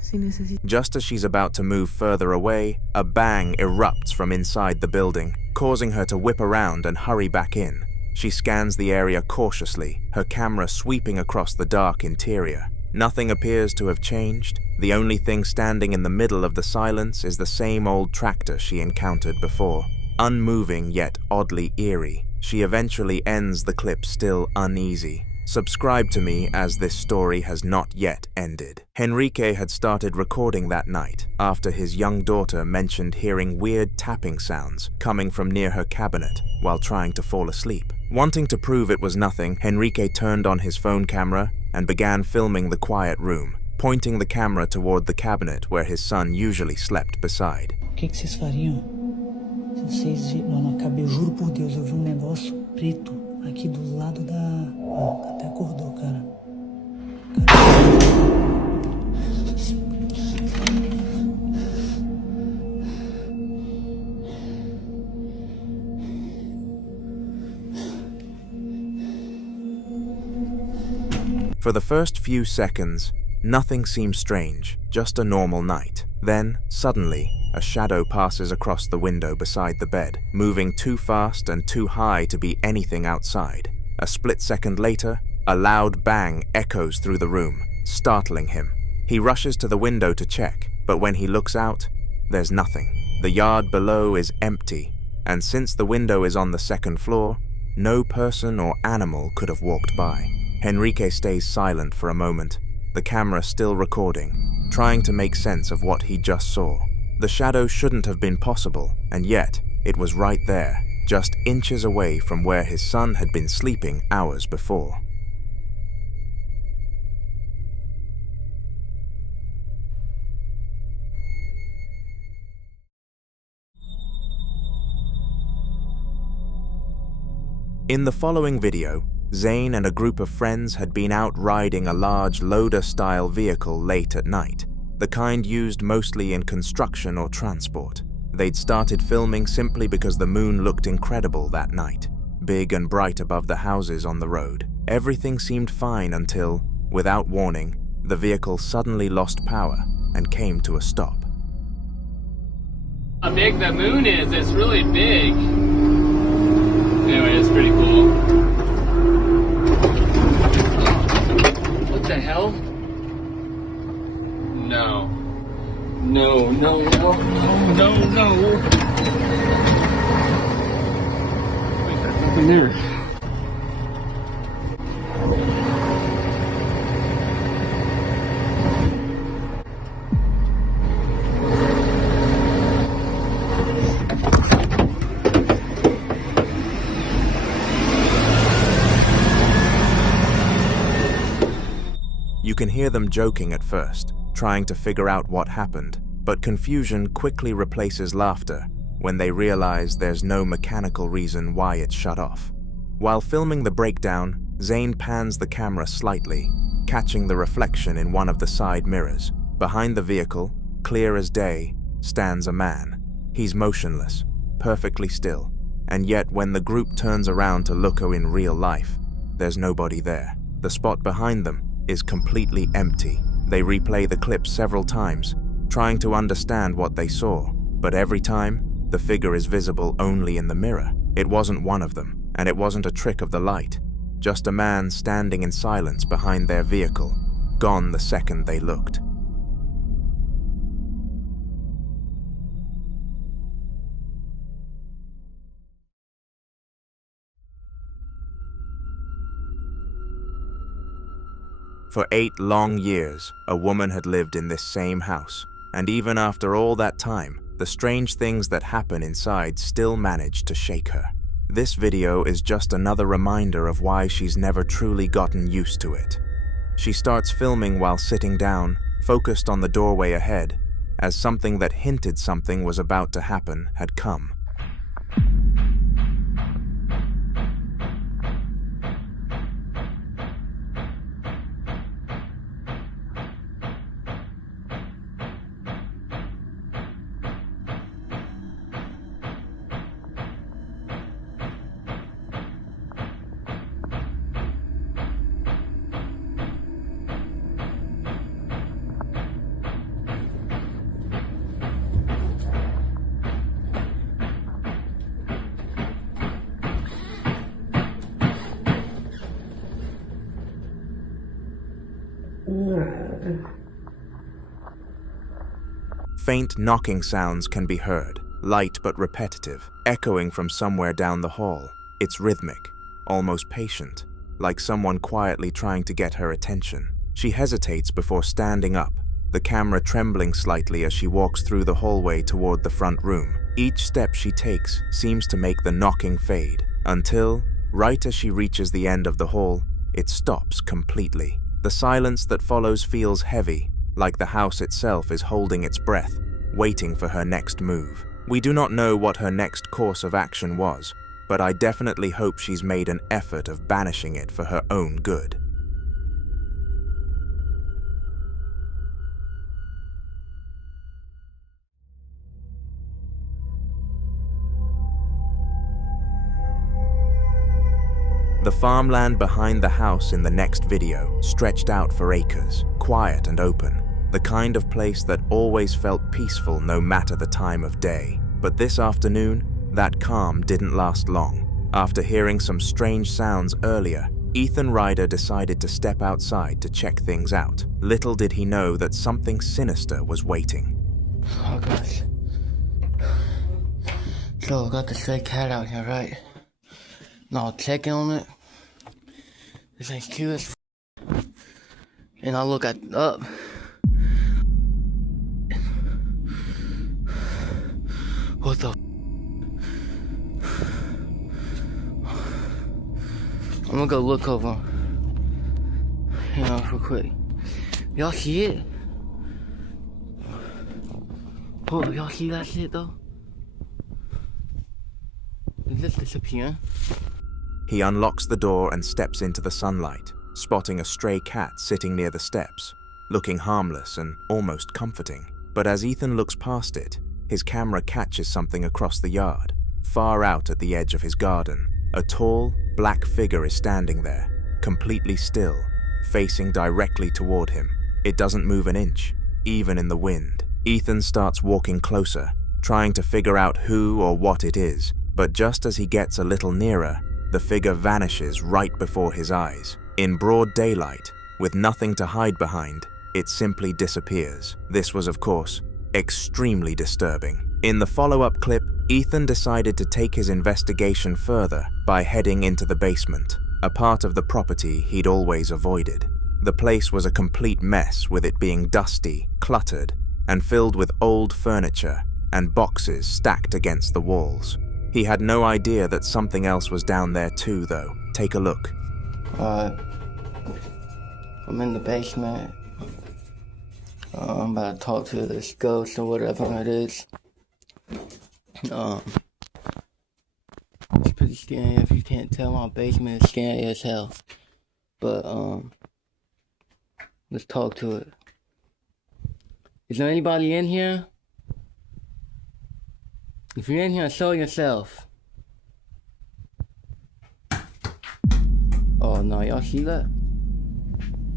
Si necesitas... Just as she's about to move further away, a bang erupts from inside the building, causing her to whip around and hurry back in. She scans the area cautiously, her camera sweeping across the dark interior. Nothing appears to have changed. The only thing standing in the middle of the silence is the same old tractor she encountered before. Unmoving yet oddly eerie, she eventually ends the clip still uneasy. Subscribe to me, as this story has not yet ended. Henrique had started recording that night after his young daughter mentioned hearing weird tapping sounds coming from near her cabinet while trying to fall asleep. Wanting to prove it was nothing, Henrique turned on his phone camera and began filming the quiet room, pointing the camera toward the cabinet where his son usually slept beside. O que vocês fariam se vocês não acabei, eu juro por Deus, eu vi negócio preto aqui do lado da... até acordou, cara. For the first few seconds, nothing seems strange, just a normal night. Then, suddenly, a shadow passes across the window beside the bed, moving too fast and too high to be anything outside. A split second later, a loud bang echoes through the room, startling him. He rushes to the window to check, but when he looks out, there's nothing. The yard below is empty, and since the window is on the second floor, no person or animal could have walked by. Henrique stays silent for a moment, the camera still recording, trying to make sense of what he just saw. The shadow shouldn't have been possible, and yet it was right there, just inches away from where his son had been sleeping hours before. In the following video, Zane and a group of friends had been out riding a large loader-style vehicle late at night, the kind used mostly in construction or transport. They'd started filming simply because the moon looked incredible that night, big and bright above the houses on the road. Everything seemed fine until, without warning, the vehicle suddenly lost power and came to a stop. How big the moon is, it's really big. Anyway, it's pretty cool. What the hell? No. No. Wait, there's nothing there. You can hear them joking at first, trying to figure out what happened, but confusion quickly replaces laughter when they realize there's no mechanical reason why it shut off. While filming the breakdown, Zane pans the camera slightly, catching the reflection in one of the side mirrors. Behind the vehicle, clear as day, stands a man. He's motionless, perfectly still, and yet when the group turns around to look in real life, there's nobody there. The spot behind them is completely empty. They replay the clip several times, trying to understand what they saw, but every time, the figure is visible only in the mirror. It wasn't one of them, and it wasn't a trick of the light. Just a man standing in silence behind their vehicle, gone the second they looked. For 8 long years, a woman had lived in this same house, and even after all that time, the strange things that happen inside still managed to shake her. This video is just another reminder of why she's never truly gotten used to it. She starts filming while sitting down, focused on the doorway ahead, as something that hinted something was about to happen had come. Faint knocking sounds can be heard, light but repetitive, echoing from somewhere down the hall. It's rhythmic, almost patient, like someone quietly trying to get her attention. She hesitates before standing up, the camera trembling slightly as she walks through the hallway toward the front room. Each step she takes seems to make the knocking fade, until, right as she reaches the end of the hall, it stops completely. The silence that follows feels heavy, like the house itself is holding its breath, waiting for her next move. We do not know what her next course of action was, but I definitely hope she's made an effort of banishing it for her own good. The farmland behind the house in the next video stretched out for acres, quiet and open, the kind of place that always felt peaceful no matter the time of day. But this afternoon, that calm didn't last long. After hearing some strange sounds earlier, Ethan Ryder decided to step outside to check things out. Little did he know that something sinister was waiting. Oh gosh. So I got the stray cat out here, right? Now checking on it. This thing's cute as and I look up. What the I'm gonna go look over. Real quick. Y'all see it? Oh, y'all see that shit though? Is this disappearing? He unlocks the door and steps into the sunlight, spotting a stray cat sitting near the steps, looking harmless and almost comforting. But as Ethan looks past it, his camera catches something across the yard, far out at the edge of his garden. A tall, black figure is standing there, completely still, facing directly toward him. It doesn't move an inch, even in the wind. Ethan starts walking closer, trying to figure out who or what it is, but just as he gets a little nearer, the figure vanishes right before his eyes. In broad daylight, with nothing to hide behind, it simply disappears. This was, of course, extremely disturbing. In the follow-up clip, Ethan decided to take his investigation further by heading into the basement, a part of the property he'd always avoided. The place was a complete mess, with it being dusty, cluttered, and filled with old furniture and boxes stacked against the walls. He had no idea that something else was down there too, though. Take a look. I'm in the basement. I'm about to talk to this ghost or whatever it is. It's pretty scary. If you can't tell, my basement is scary as hell. But Let's talk to it. Is there anybody in here? If you're in here, show yourself. Oh no, y'all see that?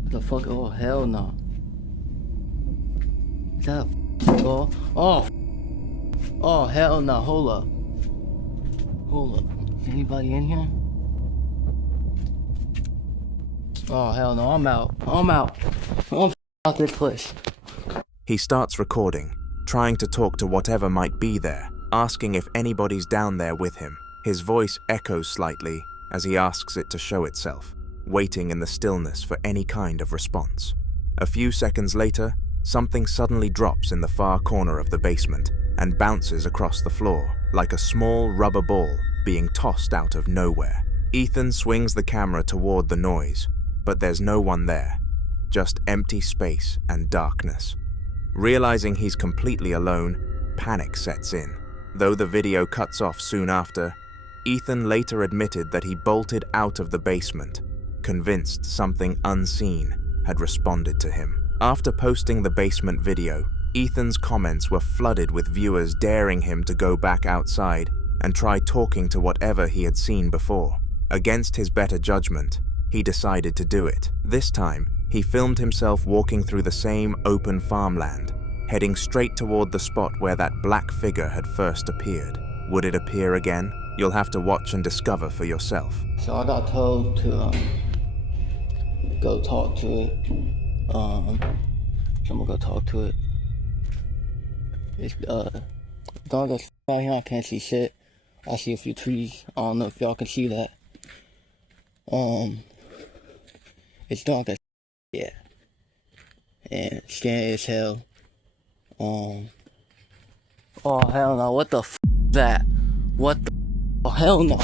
What the fuck? Oh hell no. Is that a ball? Oh hell no, hold up. Is anybody in here? Oh hell no, I'm out. I'm out this place. He starts recording, trying to talk to whatever might be there, asking if anybody's down there with him. His voice echoes slightly as he asks it to show itself, waiting in the stillness for any kind of response. A few seconds later, something suddenly drops in the far corner of the basement and bounces across the floor like a small rubber ball being tossed out of nowhere. Ethan swings the camera toward the noise, but there's no one there, just empty space and darkness. Realizing he's completely alone, panic sets in. Though the video cuts off soon after, Ethan later admitted that he bolted out of the basement, convinced something unseen had responded to him. After posting the basement video, Ethan's comments were flooded with viewers daring him to go back outside and try talking to whatever he had seen before. Against his better judgment, he decided to do it. This time, he filmed himself walking through the same open farmland, heading straight toward the spot where that black figure had first appeared. Would it appear again? You'll have to watch and discover for yourself. So I got told to go talk to it. So I'm gonna go talk to it. It's dark as out here. I can't see shit. I see a few trees. I don't know if y'all can see that. It's dark as yeah, and scary as hell. Oh hell no! What the f is that? What the? Oh hell no!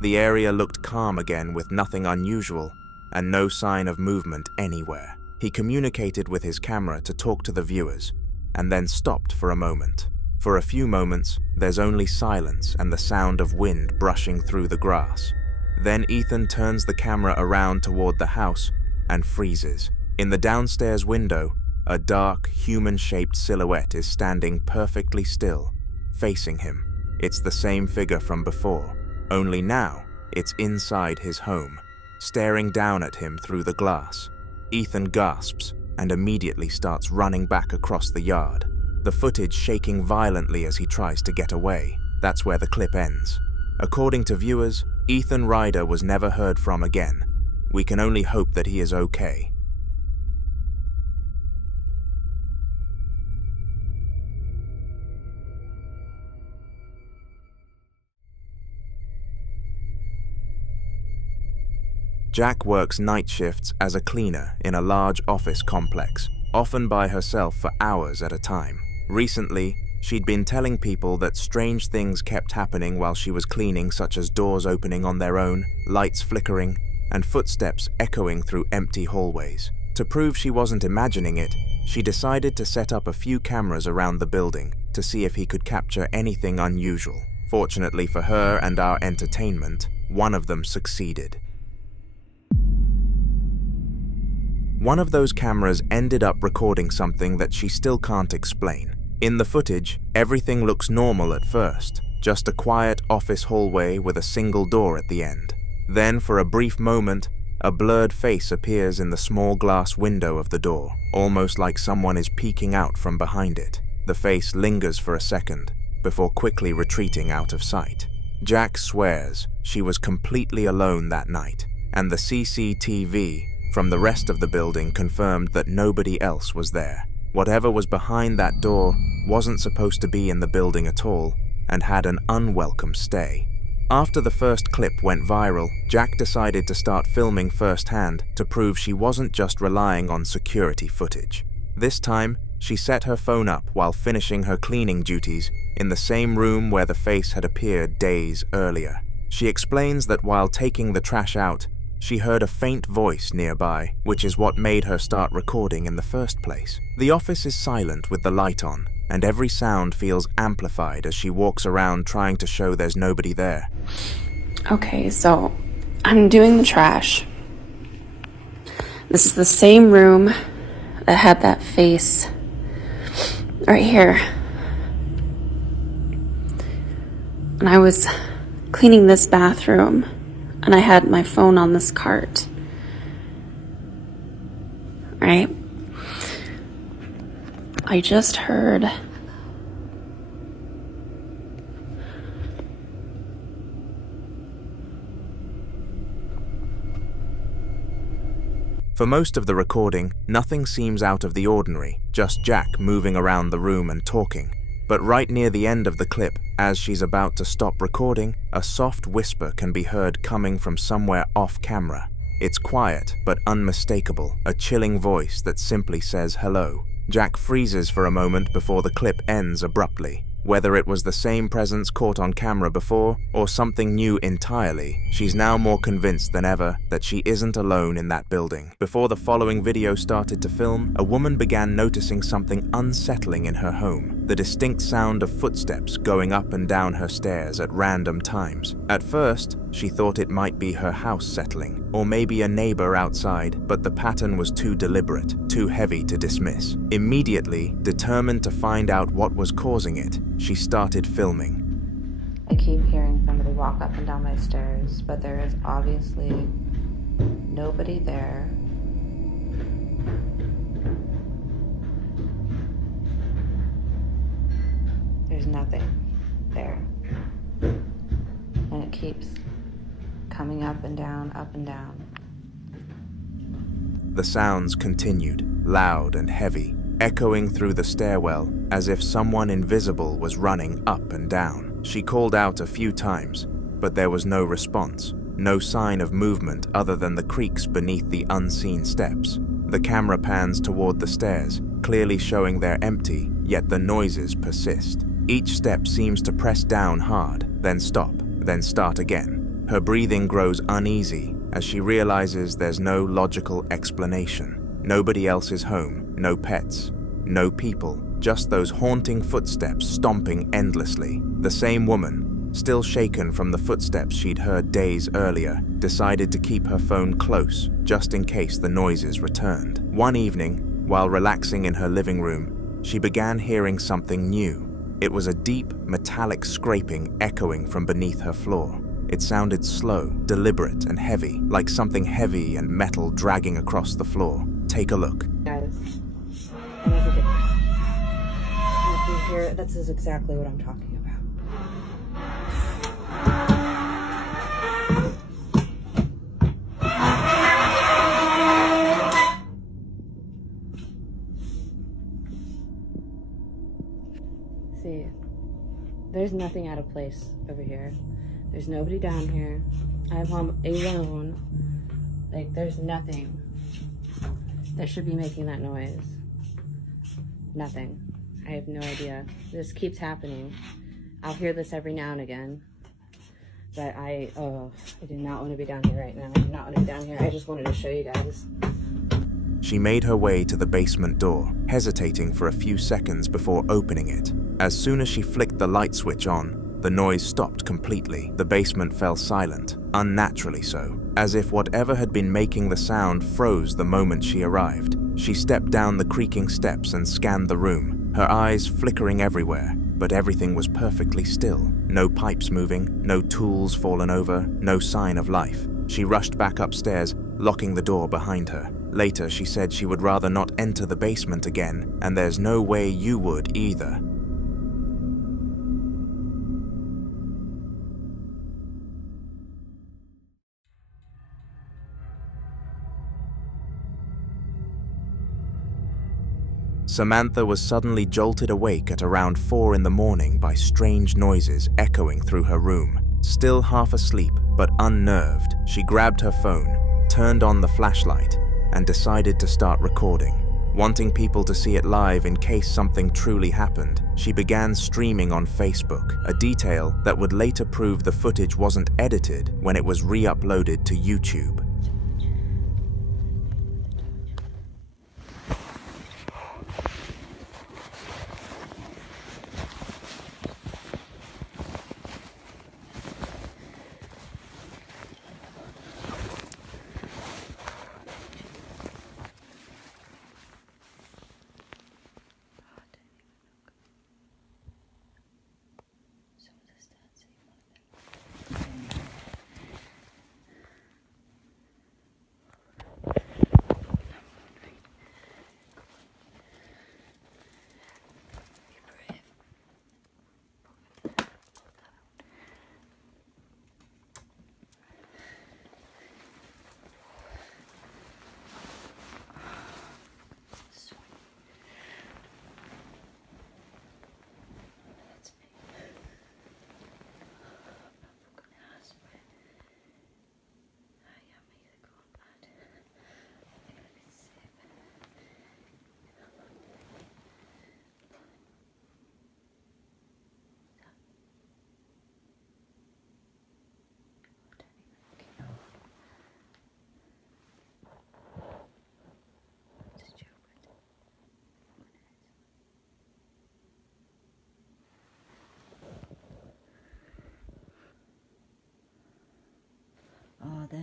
The area looked calm again with nothing unusual and no sign of movement anywhere. He communicated with his camera to talk to the viewers and then stopped for a moment. For a few moments, there's only silence and the sound of wind brushing through the grass. Then Ethan turns the camera around toward the house and freezes. In the downstairs window, a dark, human-shaped silhouette is standing perfectly still, facing him. It's the same figure from before, only now it's inside his home, staring down at him through the glass. Ethan gasps and immediately starts running back across the yard, the footage shaking violently as he tries to get away. That's where the clip ends. According to viewers, Ethan Ryder was never heard from again. We can only hope that he is okay. Jack works night shifts as a cleaner in a large office complex, often by herself for hours at a time. Recently, she'd been telling people that strange things kept happening while she was cleaning, such as doors opening on their own, lights flickering, and footsteps echoing through empty hallways. To prove she wasn't imagining it, she decided to set up a few cameras around the building to see if he could capture anything unusual. Fortunately for her and our entertainment, one of them succeeded. One of those cameras ended up recording something that she still can't explain. In the footage, everything looks normal at first, just a quiet office hallway with a single door at the end. Then, for a brief moment, a blurred face appears in the small glass window of the door, almost like someone is peeking out from behind it. The face lingers for a second, before quickly retreating out of sight. Jack swears she was completely alone that night, and the CCTV from the rest of the building confirmed that nobody else was there. Whatever was behind that door wasn't supposed to be in the building at all, and had an unwelcome stay. After the first clip went viral, Jack decided to start filming firsthand to prove she wasn't just relying on security footage. This time, she set her phone up while finishing her cleaning duties in the same room where the face had appeared days earlier. She explains that while taking the trash out, she heard a faint voice nearby, which is what made her start recording in the first place. The office is silent with the light on, and every sound feels amplified as she walks around trying to show there's nobody there. Okay, so I'm doing the trash, This is the same room that had that face right here. And I was cleaning this bathroom and I had my phone on this cart. Right? I just heard For most of the recording, nothing seems out of the ordinary, just Jack moving around the room and talking. But right near the end of the clip, as she's about to stop recording, a soft whisper can be heard coming from somewhere off camera. It's quiet, but unmistakable, a chilling voice that simply says hello. Jack freezes for a moment before the clip ends abruptly. Whether it was the same presence caught on camera before, or something new entirely, she's now more convinced than ever that she isn't alone in that building. Before the following video started to film, a woman began noticing something unsettling in her home. The distinct sound of footsteps going up and down her stairs at random times. At first, she thought it might be her house settling, or maybe a neighbor outside, but the pattern was too deliberate, too heavy to dismiss. Immediately, determined to find out what was causing it, she started filming. I keep hearing somebody walk up and down my stairs, but there is obviously nobody there. There's nothing there. And it keeps coming up and down, up and down. The sounds continued, loud and heavy, echoing through the stairwell as if someone invisible was running up and down. She called out a few times, but there was no response, no sign of movement other than the creaks beneath the unseen steps. The camera pans toward the stairs, clearly showing they're empty, yet the noises persist. Each step seems to press down hard, then stop, then start again. Her breathing grows uneasy as she realizes there's no logical explanation. Nobody else is home, no pets, no people, just those haunting footsteps stomping endlessly. The same woman, still shaken from the footsteps she'd heard days earlier, decided to keep her phone close just in case the noises returned. One evening, while relaxing in her living room, she began hearing something new. It was a deep, metallic scraping echoing from beneath her floor. It sounded slow, deliberate, and heavy, like something heavy and metal dragging across the floor. Take a look. Guys, and if you hear, this is exactly what I'm talking about. See, there's nothing out of place over here. There's nobody down here. I'm home alone. Like, there's nothing that should be making that noise. Nothing. I have no idea. This keeps happening. I'll hear this every now and again. But I do not want to be down here right now. I do not want to be down here. I just wanted to show you guys. She made her way to the basement door, hesitating for a few seconds before opening it. As soon as she flicked the light switch on, the noise stopped completely. The basement fell silent, unnaturally so, as if whatever had been making the sound froze the moment she arrived. She stepped down the creaking steps and scanned the room, her eyes flickering everywhere, but everything was perfectly still. No pipes moving, no tools fallen over, no sign of life. She rushed back upstairs, locking the door behind her. Later, she said she would rather not enter the basement again, and there's no way you would either. Samantha was suddenly jolted awake at around 4 in the morning by strange noises echoing through her room. Still half asleep, but unnerved, she grabbed her phone, turned on the flashlight, and decided to start recording. Wanting people to see it live in case something truly happened, she began streaming on Facebook, a detail that would later prove the footage wasn't edited when it was re-uploaded to YouTube.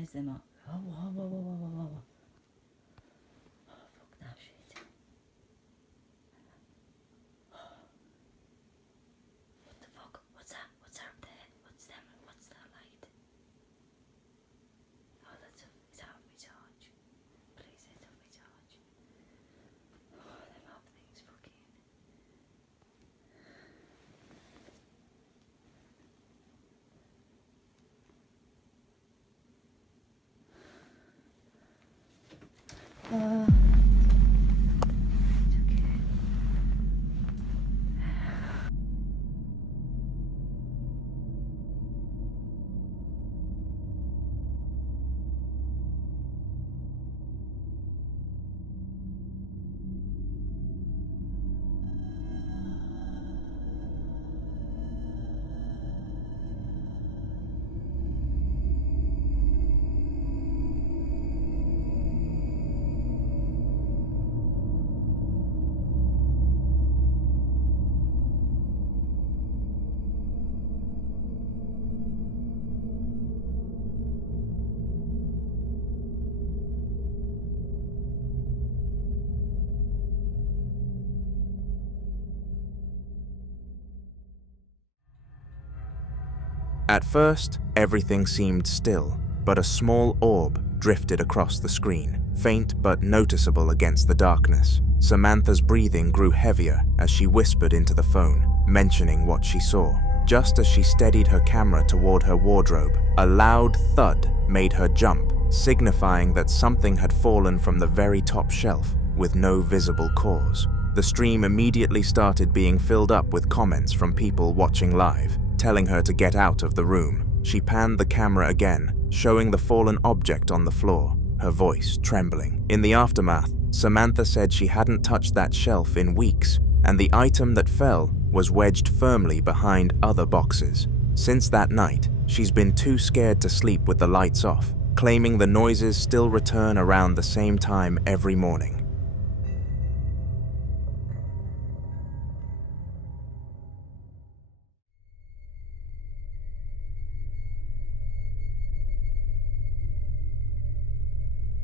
There's them up. Oh, whoa, whoa, whoa, whoa, whoa, whoa. Oh, fuck that shit. What the fuck? What's that? What's up there? What's them? What's that light? Oh, that's it's out of my charge. Please, it's out of my charge. Oh, them up things fucking. At first, everything seemed still, but a small orb drifted across the screen, faint but noticeable against the darkness. Samantha's breathing grew heavier as she whispered into the phone, mentioning what she saw. Just as she steadied her camera toward her wardrobe, a loud thud made her jump, signifying that something had fallen from the very top shelf with no visible cause. The stream immediately started being filled up with comments from people watching live, telling her to get out of the room. She panned the camera again, showing the fallen object on the floor, her voice trembling. In the aftermath, Samantha said she hadn't touched that shelf in weeks, and the item that fell was wedged firmly behind other boxes. Since that night, she's been too scared to sleep with the lights off, claiming the noises still return around the same time every morning.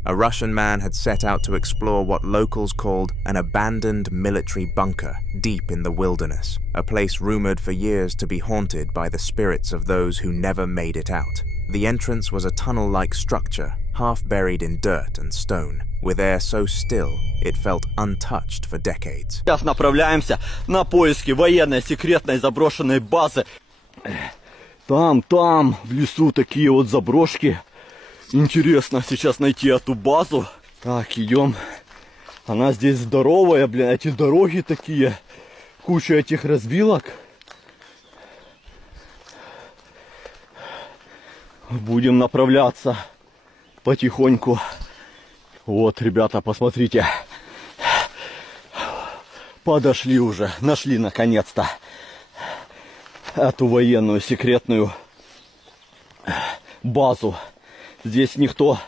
A Russian man had set out to explore what locals called an abandoned military bunker deep in the wilderness, a place rumored for years to be haunted by the spirits of those who never made it out. The entrance was a tunnel-like structure, half buried in dirt and stone, with air so still it felt untouched for decades. Сейчас направляемся на поиски военной секретной заброшенной базы. Там, в лесу такие вот заброшки. Интересно сейчас найти эту базу. Так, идем. Она здесь здоровая, блин, эти дороги такие. Куча этих развилок. Будем направляться потихоньку. Вот, ребята, посмотрите. Подошли уже, нашли наконец-то эту военную секретную базу. Здесь никто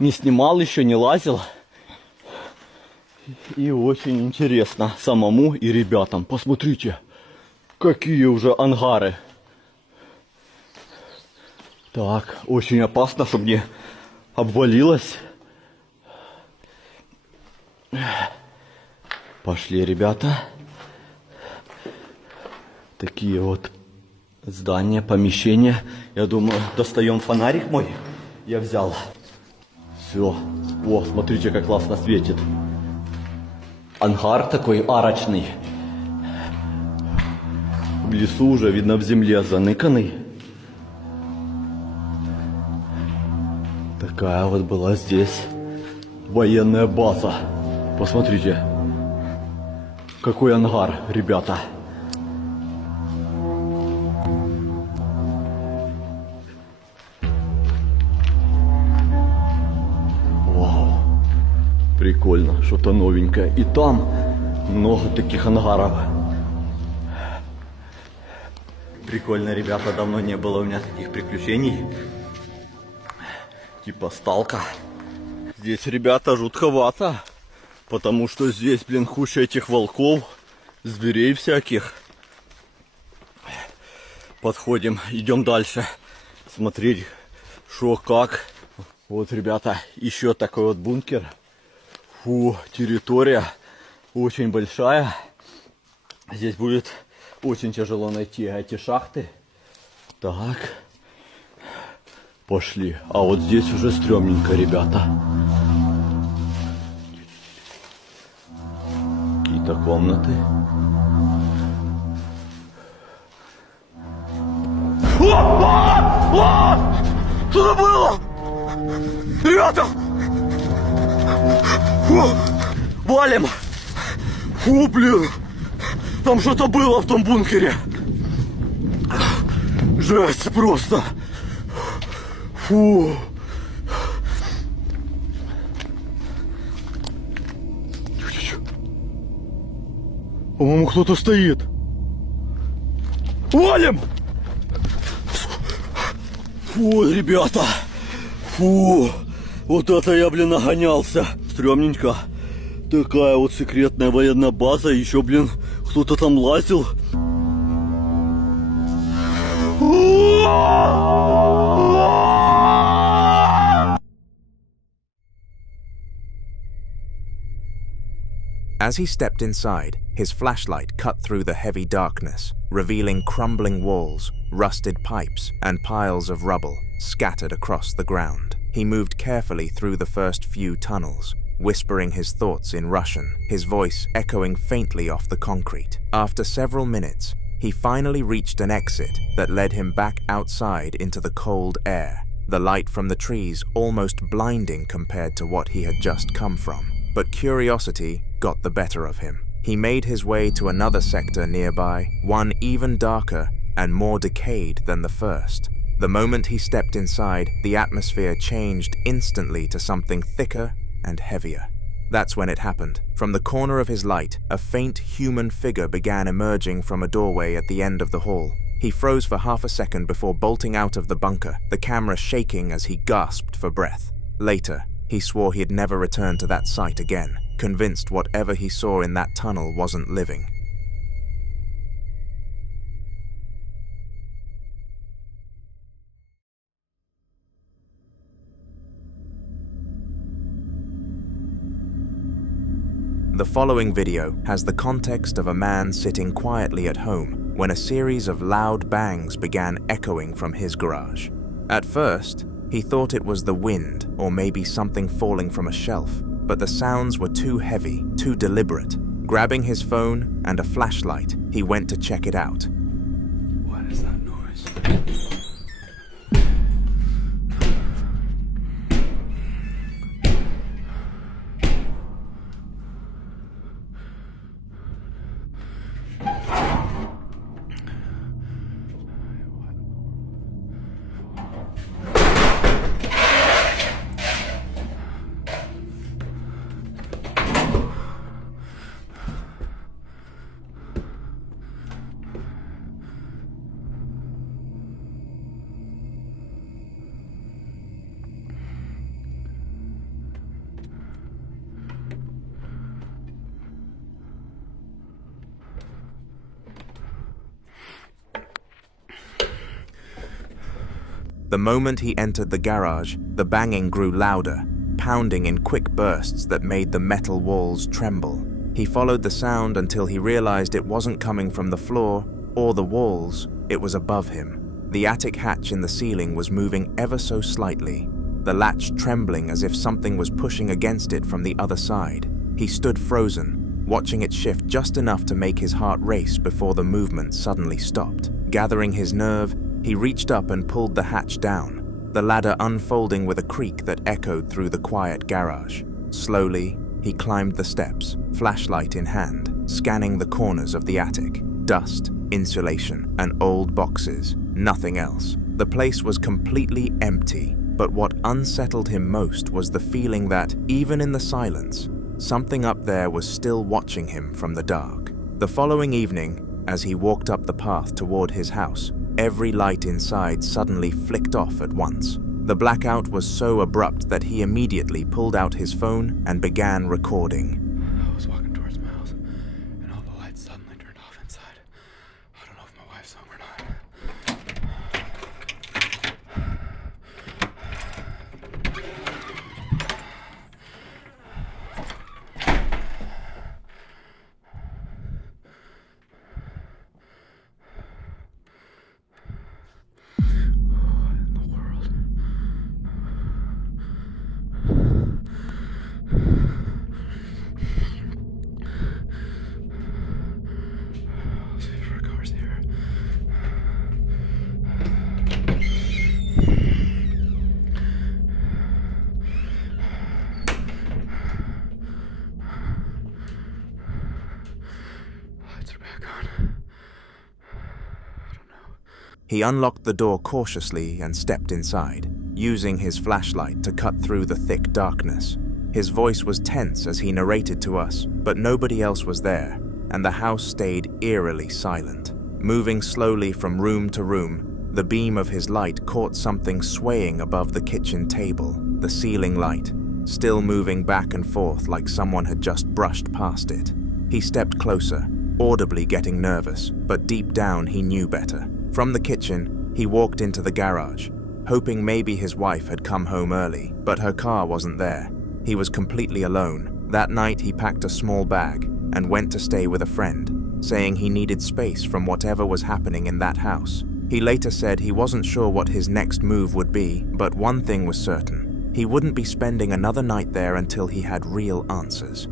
не снимал еще, не лазил. И очень интересно самому и ребятам. Посмотрите, какие уже ангары. Так, очень опасно, чтобы не обвалилось. Пошли, ребята. Такие вот здания, помещения. Я думаю, достаем фонарик мой. Я взял. Все. О, смотрите, как классно светит. Ангар такой арочный. В лесу уже, видно, в земле заныканный. Такая вот была здесь военная база. Посмотрите, какой ангар, ребята. Прикольно, что-то новенькое. И там много таких ангаров. Прикольно, ребята, давно не было у меня таких приключений. Типа сталка. Здесь, ребята, жутковато. Потому что здесь, блин, куча этих волков, зверей всяких. Подходим, идем дальше. Смотреть, Шо как? Вот, ребята, еще такой вот бункер. Фу, территория очень большая. Здесь будет очень тяжело найти эти шахты. Так. Пошли. А вот здесь уже стрёмненько, ребята. Какие-то комнаты. Что это было? Ребята! Фу! Валим! Фу, блин! Там что-то было в том бункере! Жесть просто! Фу! По-моему, кто-то стоит! Валим! Фу, ребята! Фу! Вот это я, блин, нагонялся! Стрёмненько. Такая вот секретная военная база. Еще, блин, кто-то там лазил. As he stepped inside, his flashlight cut through the heavy darkness, revealing crumbling walls, rusted pipes, and piles of rubble scattered across the ground. He moved carefully through the first few tunnels, whispering his thoughts in Russian, his voice echoing faintly off the concrete. After several minutes, he finally reached an exit that led him back outside into the cold air, the light from the trees almost blinding compared to what he had just come from. But curiosity got the better of him. He made his way to another sector nearby, one even darker and more decayed than the first. The moment he stepped inside, the atmosphere changed instantly to something thicker and heavier. That's when it happened. From the corner of his light, a faint human figure began emerging from a doorway at the end of the hall. He froze for half a second before bolting out of the bunker, the camera shaking as he gasped for breath. Later, he swore he'd never return to that site again, convinced whatever he saw in that tunnel wasn't living. The following video has the context of a man sitting quietly at home when a series of loud bangs began echoing from his garage. At first, he thought it was the wind or maybe something falling from a shelf, but the sounds were too heavy, too deliberate. Grabbing his phone and a flashlight, he went to check it out. What is that noise? The moment he entered the garage, the banging grew louder, pounding in quick bursts that made the metal walls tremble. He followed the sound until he realized it wasn't coming from the floor or the walls, it was above him. The attic hatch in the ceiling was moving ever so slightly, the latch trembling as if something was pushing against it from the other side. He stood frozen, watching it shift just enough to make his heart race before the movement suddenly stopped. Gathering his nerve, he reached up and pulled the hatch down, the ladder unfolding with a creak that echoed through the quiet garage. Slowly, he climbed the steps, flashlight in hand, scanning the corners of the attic. Dust, insulation, and old boxes, nothing else. The place was completely empty, but what unsettled him most was the feeling that, even in the silence, something up there was still watching him from the dark. The following evening, as he walked up the path toward his house, every light inside suddenly flicked off at once. The blackout was so abrupt that he immediately pulled out his phone and began recording. I was walking towards my house, and all the lights suddenly turned off inside. I don't know if my wife's home or not. He unlocked the door cautiously and stepped inside, using his flashlight to cut through the thick darkness. His voice was tense as he narrated to us, but nobody else was there, and the house stayed eerily silent. Moving slowly from room to room, the beam of his light caught something swaying above the kitchen table, the ceiling light, still moving back and forth like someone had just brushed past it. He stepped closer, audibly getting nervous, but deep down he knew better. From the kitchen, he walked into the garage, hoping maybe his wife had come home early, but her car wasn't there. He was completely alone. That night he packed a small bag and went to stay with a friend, saying he needed space from whatever was happening in that house. He later said he wasn't sure what his next move would be, but one thing was certain. He wouldn't be spending another night there until he had real answers.